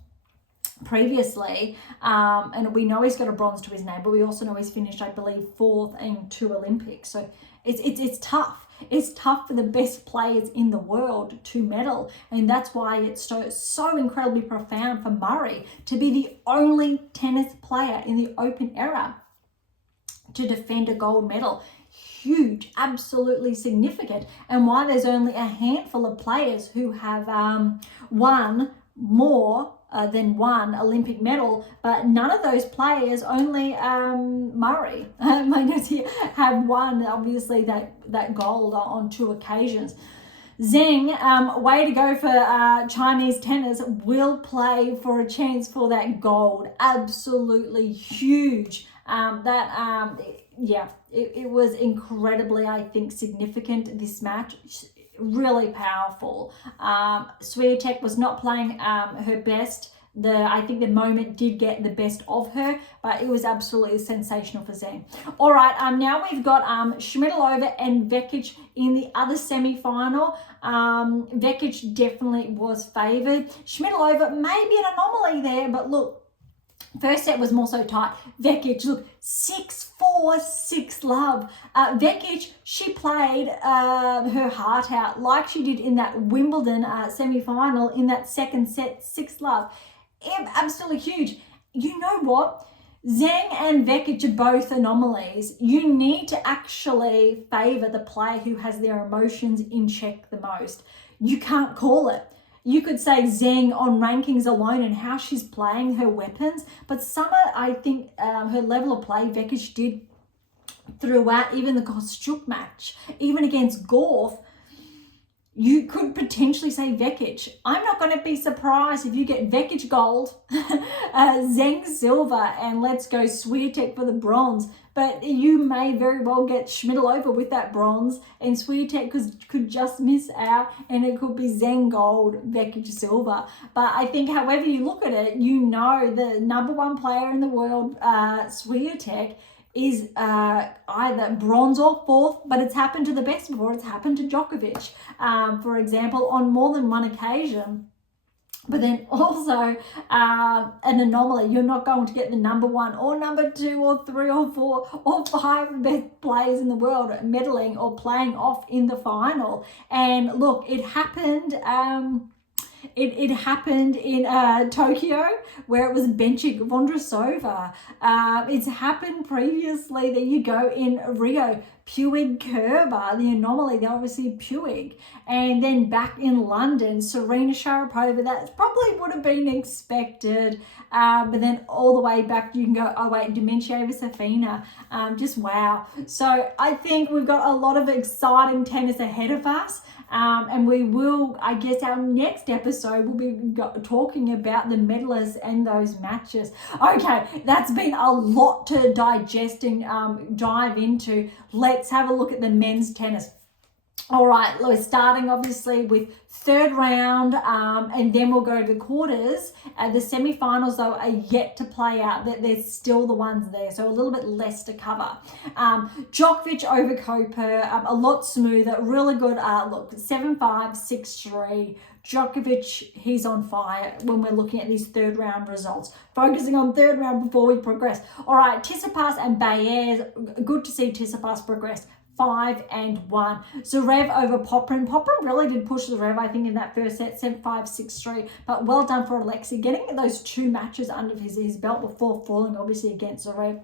previously, and we know he's got a bronze to his name, but we also know he's finished, I believe, 4th in 2 Olympics. So it's tough. It's tough for the best players in the world to medal, and that's why it's so incredibly profound for Murray to be the only tennis player in the Open era to defend a gold medal. Huge, absolutely significant, and why there's only a handful of players who have won more than one Olympic medal, but none of those players, only Murray, have won obviously that gold on 2 occasions. Zheng, way to go for Chinese tennis, will play for a chance for that gold. Absolutely huge. It was incredibly, I think, significant, this match. Really powerful. Swiatek was not playing her best. I think the moment did get the best of her, but it was absolutely sensational for Zheng. All right, now we've got Schmidlova and Vekic in the other semi-final. Vekic definitely was favoured. Schmidlova maybe an anomaly there, but look, first set was more so tight. Vekic, look, 6-4, 6-love. Vekic, she played her heart out like she did in that Wimbledon semi-final in that second set, 6-love. Absolutely huge. You know what? Zheng and Vekic are both anomalies. You need to actually favour the player who has their emotions in check the most. You can't call it. You could say Zheng on rankings alone and how she's playing her weapons, but I think her level of play, Vekic did throughout, even the Kostyuk match, even against Gauff, you could potentially say Vekic. I'm not going to be surprised if you get Vekic gold, Zheng silver, and let's go Swiatek for the bronze. But you may very well get Schmidlova with that bronze, and Swiatek could just miss out, and it could be Zheng gold, Vekic silver. But I think however you look at it, you know the #1 player in the world, Swiatek, is either bronze or 4th, but it's happened to the best before. It's happened to Djokovic, for example, on more than one occasion. But then also an anomaly. You're not going to get the #1 or #2 or 3 or 4 or 5 best players in the world medaling or playing off in the final. And look, it happened. It happened in Tokyo, where it was benching Vondrousova. It's happened previously, there you go, in Rio, Puig Kerber, the anomaly, they're obviously Puig. And then back in London, Serena Sharapova, that probably would have been expected. But then all the way back, you can go, oh wait, Dementieva Safina, just wow. So I think we've got a lot of exciting tennis ahead of us. And we will, I guess our next episode will be talking about the medalists and those matches. Okay, that's been a lot to digest and dive into. Let's have a look at the men's tennis. All right, we're starting obviously with 3rd round, and then we'll go to the quarters. The semi-finals, though, are yet to play out. There's still the ones there, so a little bit less to cover. Djokovic over Koper, a lot smoother, really good. Look, 7-5, 6-3. Djokovic, he's on fire when we're looking at these third round results. Focusing on third round before we progress. All right, Tsitsipas and Baez. Good to see Tsitsipas progress. 5-1. Zverev over Poprin. Poprin really did push Zverev, I think, in that first set, 7-5, 6-3. But well done for Alexei, getting those 2 matches under his belt before falling, obviously, against Zverev.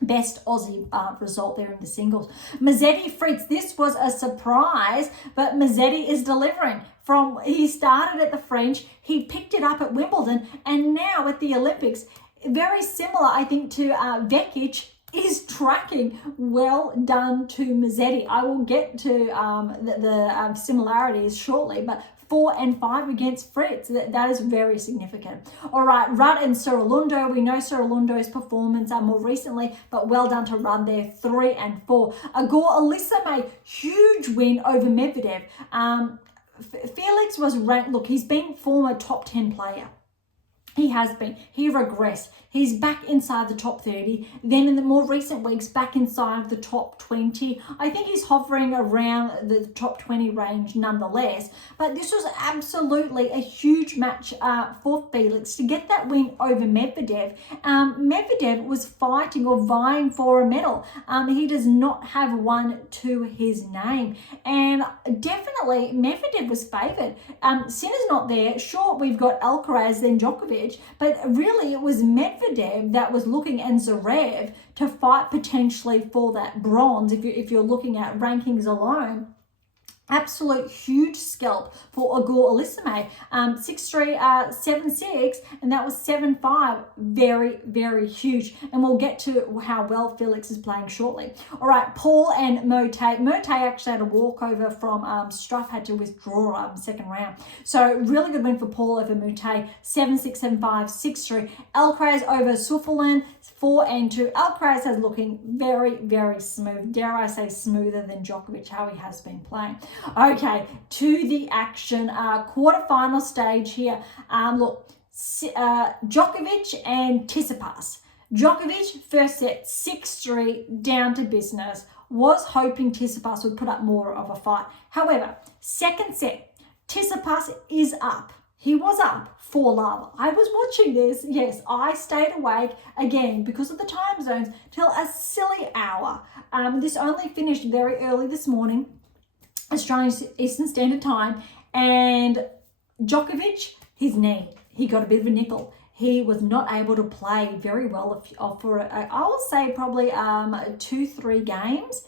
Best Aussie result there in the singles. Mazzetti Fritz, this was a surprise, but Mazzetti is delivering. He started at the French, he picked it up at Wimbledon, and now at the Olympics, very similar, I think, to Vekic, is tracking. Well done to Mazzetti. I will get to the similarities shortly, but 4-5 against Fritz. That is very significant. All right, Ruud and Saralundo. We know Saralundo's performance more recently, but well done to Ruud there, 3-4. Igor Alisame, huge win over Medvedev. Felix was ranked. Look, he's been former top 10 player. He has been. He regressed. He's back inside the top 30. Then in the more recent weeks, back inside the top 20. I think he's hovering around the top 20 range nonetheless. But this was absolutely a huge match for Felix to get that win over Medvedev. Medvedev was fighting or vying for a medal. He does not have one to his name. And definitely Medvedev was favoured. Sinner's not there. Sure, we've got Alcaraz, then Djokovic. But really it was Medvedev that was looking, and Zverev, to fight potentially for that bronze if you're looking at rankings alone. Absolute huge scalp for Igor Alisame. 6-3, 7-6, and that was 7-5. Very, very huge. And we'll get to how well Felix is playing shortly. All right, Paul and Mote. Mote actually had a walkover from Struff, had to withdraw second round. So really good win for Paul over Mote. 7-6, 7-5, 6-3. Alcaraz over Suffolin. 4-2. Alcaraz is looking very, very smooth. Dare I say smoother than Djokovic, how he has been playing. Okay, to the action. Quarterfinal stage here. Look, Djokovic and Tsitsipas. Djokovic, first set, 6-3, down to business. Was hoping Tsitsipas would put up more of a fight. However, second set, Tsitsipas is up. He was up 4-love. I was watching this. Yes, I stayed awake again because of the time zones till a silly hour. This only finished very early this morning, Australian Eastern Standard Time. And Djokovic, his knee, he got a bit of a nickel. He was not able to play very well for, I will say, probably 2-3 games.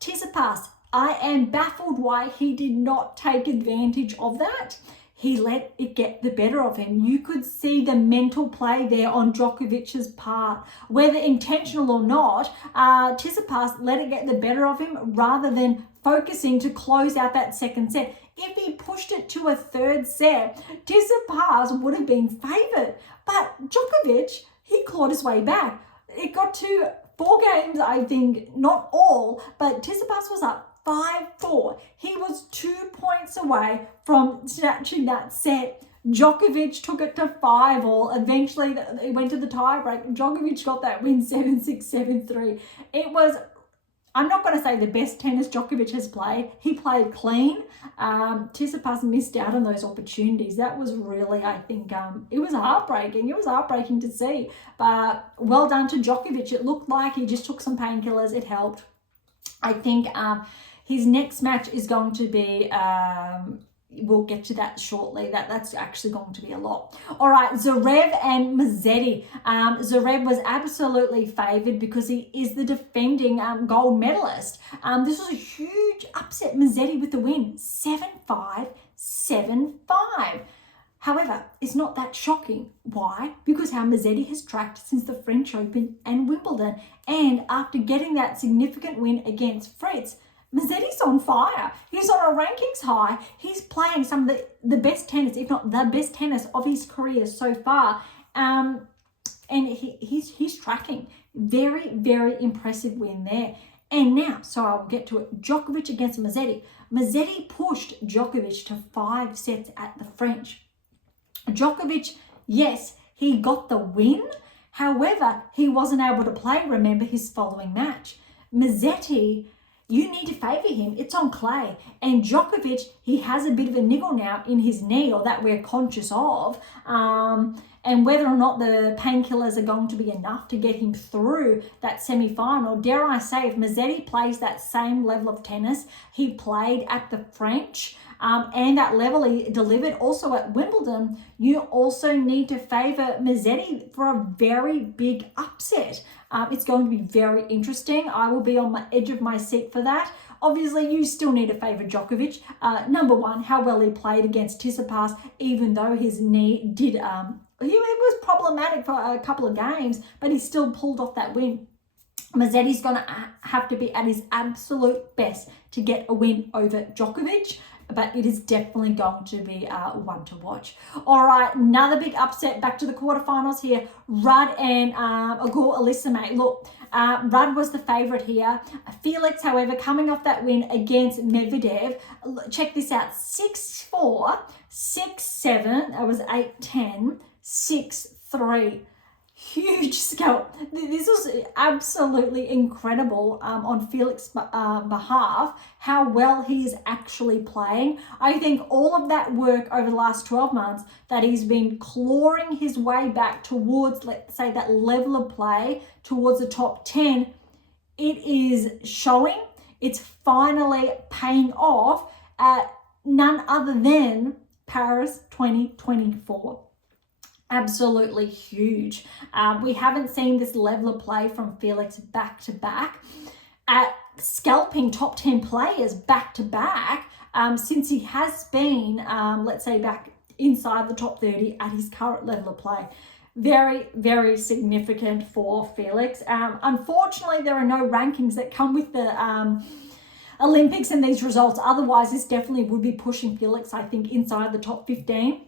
Tsitsipas, I am baffled why he did not take advantage of that. He let it get the better of him. You could see the mental play there on Djokovic's part. Whether intentional or not, Tsitsipas let it get the better of him rather than focusing to close out that second set. If he pushed it to a third set, Tsitsipas would have been favoured. But Djokovic, he clawed his way back. It got to 4 games, I think, not all, but Tsitsipas was up 5-4. He was 2 points away from snatching that set. Djokovic took it to 5-all. Eventually, it went to the tiebreak. Djokovic got that win 7-6, 7-3. It was, I'm not going to say the best tennis Djokovic has played. He played clean. Tsitsipas missed out on those opportunities. That was really, I think, it was heartbreaking. It was heartbreaking to see. But well done to Djokovic. It looked like he just took some painkillers. It helped. I think his next match is going to be, we'll get to that shortly. That's actually going to be a lot. All right, Zverev and Mazzetti. Zverev was absolutely favoured because he is the defending gold medalist. This was a huge upset. Mazzetti with the win, 7-5, 7-5. However, it's not that shocking. Why? Because how Mazzetti has tracked since the French Open and Wimbledon. And after getting that significant win against Fritz, Mazzetti's on fire. He's on a rankings high. He's playing some of the best tennis, if not the best tennis of his career so far. And he's tracking. Very, very impressive win there. And now, so I'll get to it, Djokovic against Mazzetti. Mazzetti pushed Djokovic to 5 sets at the French. Djokovic, yes, he got the win. However, he wasn't able to play, remember, his following match. Mazzetti, you need to favour him. It's on clay. And Djokovic, he has a bit of a niggle now in his knee, or that we're conscious of. And whether or not the painkillers are going to be enough to get him through that semi-final, dare I say, if Medvedev plays that same level of tennis he played at the French, and that level he delivered also at Wimbledon, you also need to favour Medvedev for a very big upset. It's going to be very interesting. I will be on my edge of my seat for that. Obviously, you still need to favour Djokovic. Number one, how well he played against Tsitsipas, even though his knee did... it was problematic for a couple of games, but he still pulled off that win. Medvedev's going to have to be at his absolute best to get a win over Djokovic, but it is definitely going to be one to watch. All right, another big upset. Back to the quarterfinals here. Ruud and Gauff. Look, Ruud was the favourite here. Felix, however, coming off that win against Medvedev, check this out, 6-4, 6-7, that was 8-10, 6-3. Huge scalp. This was absolutely incredible on Felix's behalf, how well he is actually playing. I think all of that work over the last 12 months that he's been clawing his way back towards, let's say, that level of play, towards the top 10, it is showing. It's finally paying off at none other than Paris 2024. Absolutely huge. We haven't seen this level of play from Felix back to back, at scalping top 10 players back to back, since he has been, let's say, back inside the top 30 at his current level of play. Very, very significant for Felix. Unfortunately, there are no rankings that come with the Olympics and these results. Otherwise, this definitely would be pushing Felix, I think, inside the top 15.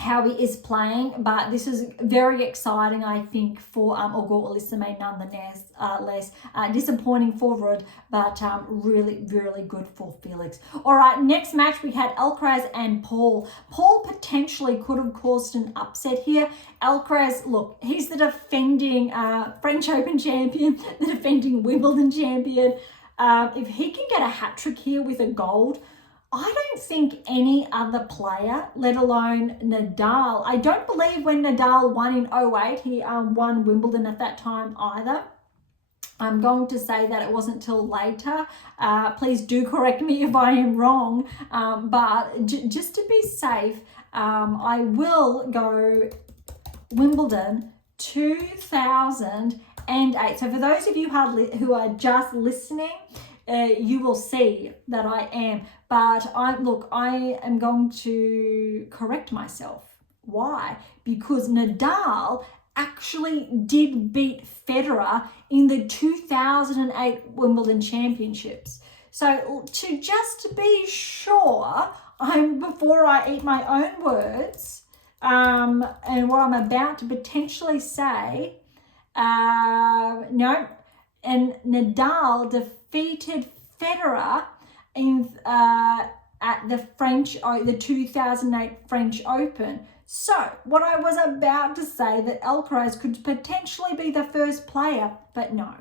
How he is playing, but this is very exciting, I think, for Auger-Aliassime nonetheless. Less disappointing for Ruud, but really, really good for Felix. All right, next match we had Alcaraz and Paul. Paul potentially could have caused an upset here. Alcaraz, look, he's the defending French Open champion, the defending Wimbledon champion. If he can get a hat trick here with a gold, I don't think any other player, let alone Nadal. I don't believe when Nadal won in 2008, he won Wimbledon at that time either. I'm going to say that it wasn't till later. Please do correct me if I am wrong. But just to be safe, I will go Wimbledon 2008. So for those of you who are just listening, you will see that I am. But I am going to correct myself. Why? Because Nadal actually did beat Federer in the 2008 Wimbledon Championships. So just to be sure, before I eat my own words, and what I'm about to potentially say, no, and Nadal defeated Federer at the 2008 French Open. So what I was about to say, that Alcaraz could potentially be the first player, but no,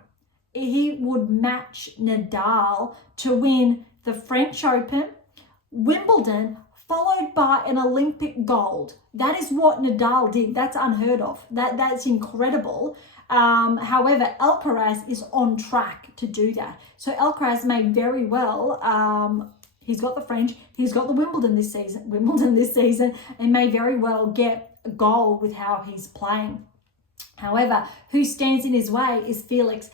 he would match Nadal to win the French Open, Wimbledon, followed by an Olympic gold. That is what Nadal did. That's unheard of. That's incredible. However, Alcaraz is on track to do that. So Alcaraz may very well, he's got the French, he's got the Wimbledon this season, and may very well get a goal with how he's playing. However, who stands in his way is Felix.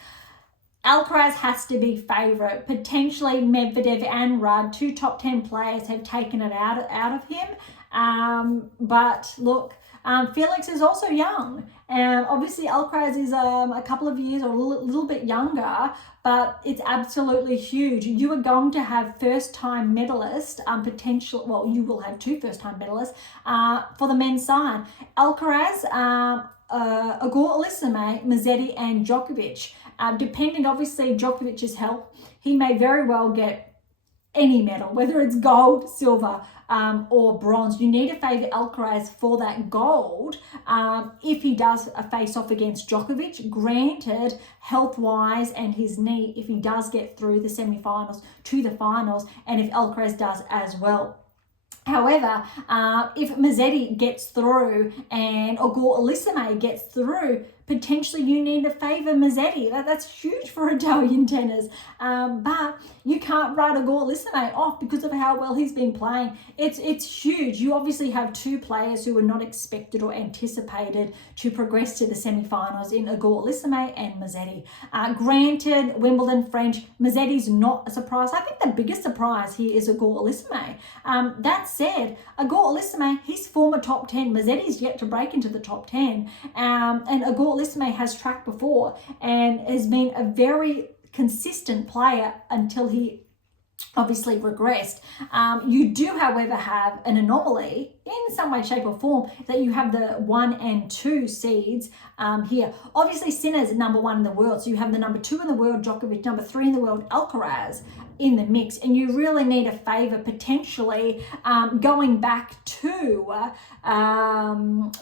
Alcaraz has to be favourite. Potentially Medvedev and Ruud, two top 10 players, have taken it out of him. But look, Felix is also young. Obviously, Alcaraz is a couple of years or a little bit younger, but it's absolutely huge. You are going to have first-time medalists, you will have two first-time medalists for the men's side. Alcaraz, Auger-Aliassime, Medvedev, and Djokovic. Depending, obviously, Djokovic's health, he may very well get any medal, whether it's gold, silver, or bronze. You need to favour Alcaraz for that gold if he does face off against Djokovic, granted health-wise and his knee, if he does get through the semi-finals to the finals, and if Alcaraz does as well. However, if Mazzetti gets through and Auger-Aliassime gets through, potentially you need to favour Mazzetti. That's huge for Italian tennis. But you can't write Auger-Aliassime off because of how well he's been playing. It's huge. You obviously have two players who were not expected or anticipated to progress to the semi-finals in Auger-Aliassime and Mazzetti. Granted, Wimbledon French, Mazzetti's not a surprise. I think the biggest surprise here is Auger-Aliassime. That said, Auger-Aliassime, he's former top 10. Mazzetti's yet to break into the top 10. And Auger-Aliassime has tracked before and has been a very consistent player until he obviously regressed. You do, however, have an anomaly in some way, shape or form, that you have the 1 and 2 seeds here. Obviously, Sinner's number 1 in the world, so you have the number 2 in the world, Djokovic, number 3 in the world, Alcaraz, in the mix, and you really need a favour potentially going back to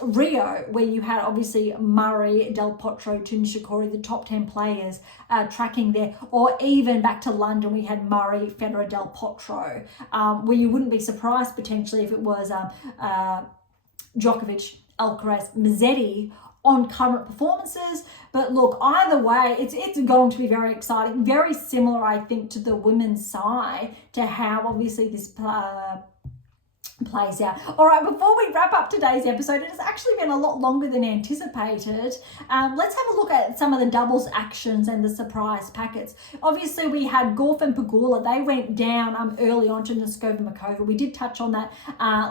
Rio, where you had obviously Murray, Del Potro, Nishikori, the top 10 players tracking there, or even back to London, we had Murray, Federer, Del Potro, where you wouldn't be surprised potentially if it was Djokovic, Alcaraz, Mazzetti on current performances. But look, either way, it's going to be very exciting. Very similar, I think, to the women's side, to how obviously this plays out. All right, before we wrap up today's episode, it has actually been a lot longer than anticipated. Let's have a look at some of the doubles actions and the surprise packets. Obviously, we had Gauff and Pegula. They went down early on to Noskova-Makova. We did touch on that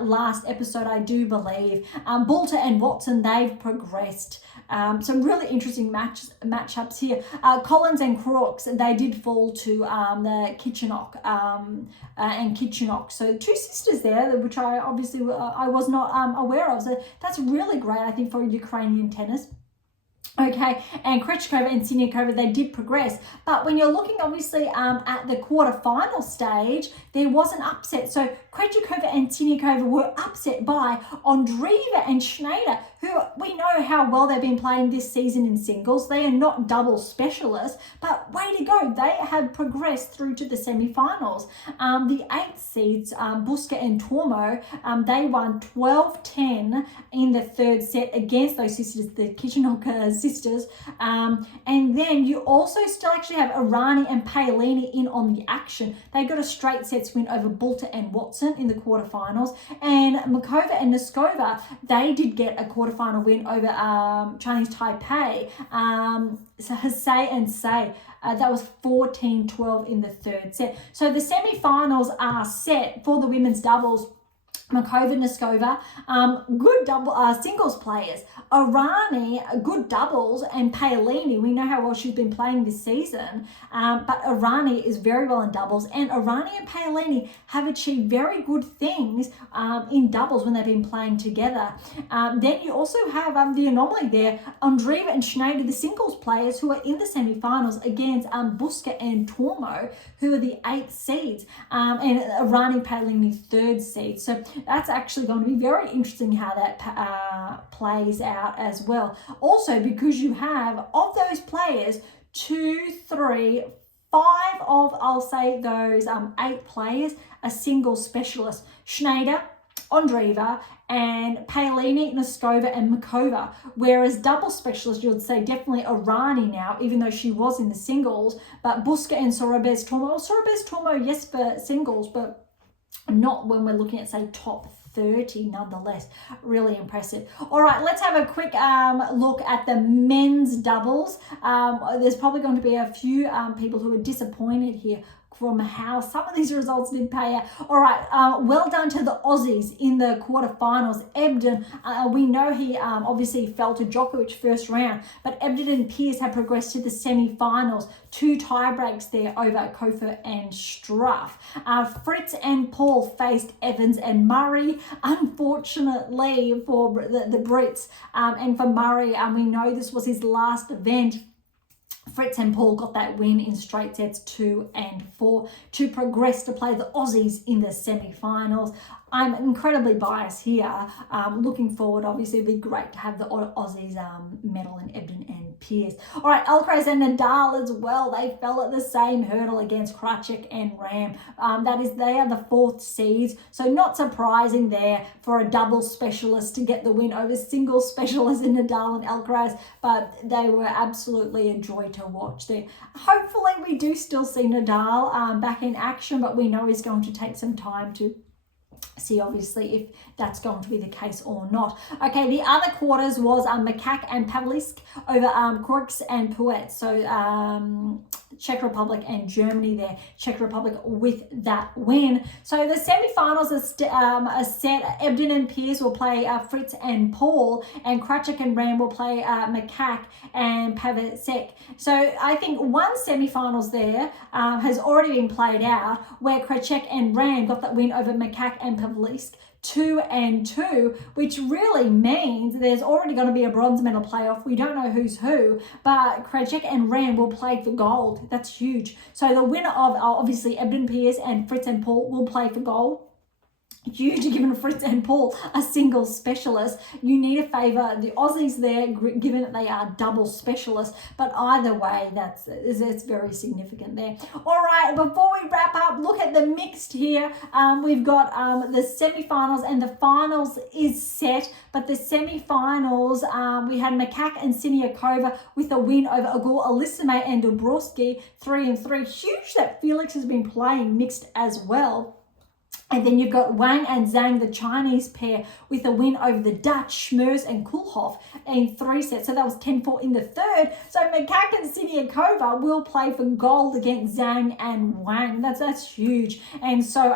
last episode, I do believe. Boulter and Watson, they've progressed. Some really interesting matchups here. Collins and Crooks, they did fall to the Kichenok and Kichenok. So two sisters there, which I obviously I was not aware of. So that's really great, I think, for Ukrainian tennis. Okay, and Krejcikova and Siniakova, they did progress. But when you're looking, obviously, at the quarterfinal stage, there was an upset. So Krejcikova and Siniakova were upset by Andreeva and Schneider, who we know how well they've been playing this season in singles. They are not double specialists, but way to go. They have progressed through to the semi-finals. The 8th seeds, Buska and Tormo, they won 12-10 in the 3rd set against those sisters, the Kichenok sisters. And then you also still actually have Irani and Paolini in on the action. They got a straight sets win over Boulter and Watson in the quarterfinals. And Makova and Noskova, they did get a quarterfinal win over Chinese Taipei. So Hsay and Say, that was 14-12 in the 3rd set. So the semi-finals are set for the women's doubles. Makova, Noskova, good double singles players. Irani, good doubles, and Paolini, we know how well she's been playing this season, but Irani is very well in doubles, and Irani and Paolini have achieved very good things in doubles when they've been playing together. Then you also have the anomaly there, Andreeva and Schneider, the singles players who are in the semi-finals against Buska and Tormo, who are the 8th seeds, and Irani, Paolini, 3rd seed. So that's actually going to be very interesting how that plays out as well. Also, because you have, of those players, 2, 3, 5 of, I'll say, those 8 players are single specialists. Schneider, Andreeva, and Paolini, Noskova, and Makova. Whereas double specialist, you'd say definitely Irani now, even though she was in the singles. But Buska and Sorobes Tormo. Sorobes Tormo, yes, for singles, but not when we're looking at, say, top 30 nonetheless. Really impressive. All right, let's have a quick look at the men's doubles. There's probably going to be a few people who are disappointed here from how some of these results did pay out. All right, well done to the Aussies in the quarterfinals. Ebden, we know he obviously fell to Djokovic first round, but Ebden and Pearce have progressed to the semi-finals. 2 tie breaks there over Kofa and Struff. Fritz and Paul faced Evans and Murray. Unfortunately for the Brits and for Murray, we know this was his last event Fritz and Paul got that win in straight sets 2 and 4 to progress to play the Aussies in the semi-finals. I'm incredibly biased here. Looking forward, obviously, it'd be great to have the Aussies medal in Ebden and Pearce. All right, Alcaraz and Nadal as well. They fell at the same hurdle against Krajcik and Ram. They are the 4th seeds, so not surprising there for a double specialist to get the win over single specialists in Nadal and Alcaraz, but they were absolutely a joy to watch there. Hopefully, we do still see Nadal back in action, but we know he's going to take some time to see obviously if that's going to be the case or not. Okay, the other quarters was Makak and Pavlisk over Korks and Puet. So Czech Republic and Germany there. Czech Republic with that win. So the semi-finals are set. Ebden and Pearce will play Fritz and Paul, and Krajcik and Ram will play Makak and Pavlic. So I think one semi-finals there has already been played out, where Krajcik and Ram got that win over Makak and Pavlic 2 and 2, which really means there's already going to be a bronze medal playoff. We don't know who's who, but Krajcik and Ram will play for gold. That's huge. So the winner of obviously Ebden Pearce and Fritz and Paul will play for gold. Huge, given Fritz and Paul are single specialists. You need to favour the Aussies there, given that they are double specialists. But either way, it's very significant there. All right, before we wrap up, look at the mixed here. We've got the semi-finals and the finals is set. But the semi-finals, we had Makak and Siniakova with a win over Igor Alisime and Dabrowski, 3-3. Huge that Felix has been playing mixed as well. And then you've got Wang and Zhang, the Chinese pair, with a win over the Dutch, Schmers and Kulhoff in 3 sets. So that was 10-4 in the third. So Makak and Siniakova will play for gold against Zhang and Wang. That's huge. And so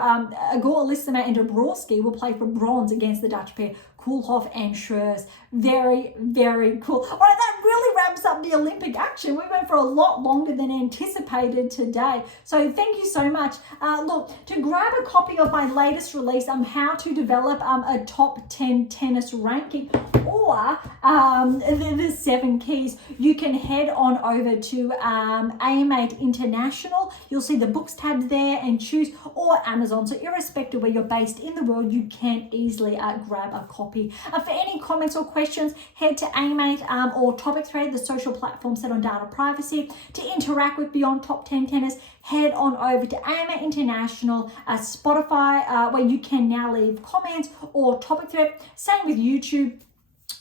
Igor Alisime and Dabrowski will play for bronze against the Dutch pair, Kulhoff and Schmers. Very, very cool. All right, that really wraps up the Olympic action. We went for a lot longer than anticipated today. So thank you so much. Look, to grab a copy of my latest release, How to Develop a Top 10 Tennis Ranking, or the 7 keys, you can head on over to AM8 International. You'll see the books tab there and choose, or Amazon. So irrespective of where you're based in the world, you can easily grab a copy. For any comments or questions, head to AM8 or Topic Thread, the social platform set on data privacy. To interact with Beyond Top 10 Tennis, head on over to AM8 International, Spotify, where you can now leave comments, or Topic Thread. Same with YouTube.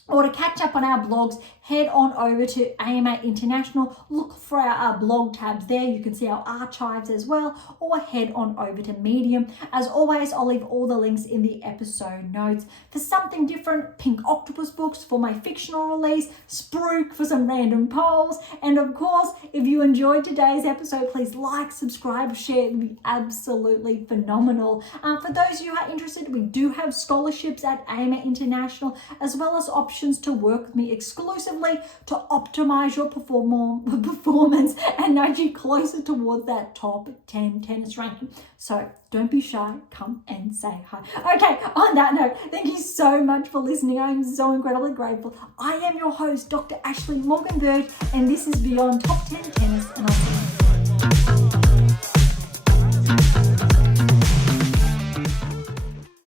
Or to catch up on our blogs, head on over to AM8 International. Look for our blog tabs there. You can see our archives as well, or head on over to Medium. As always, I'll leave all the links in the episode notes. For something different, Pink Octopus books for my fictional release, Spruik for some random polls, and of course, if you enjoyed today's episode, please like, subscribe, share. It would be absolutely phenomenal. For those of you who are interested, we do have scholarships at AM8 International, as well as options to work with me exclusively to optimize your performance and nudge you closer towards that top 10 tennis ranking. So don't be shy, come and say hi. Okay, on that note, thank you so much for listening. I am so incredibly grateful. I am your host, Dr. Ashley Morgan-Bird, and this is Beyond Top 10 Tennis, and I'll see you.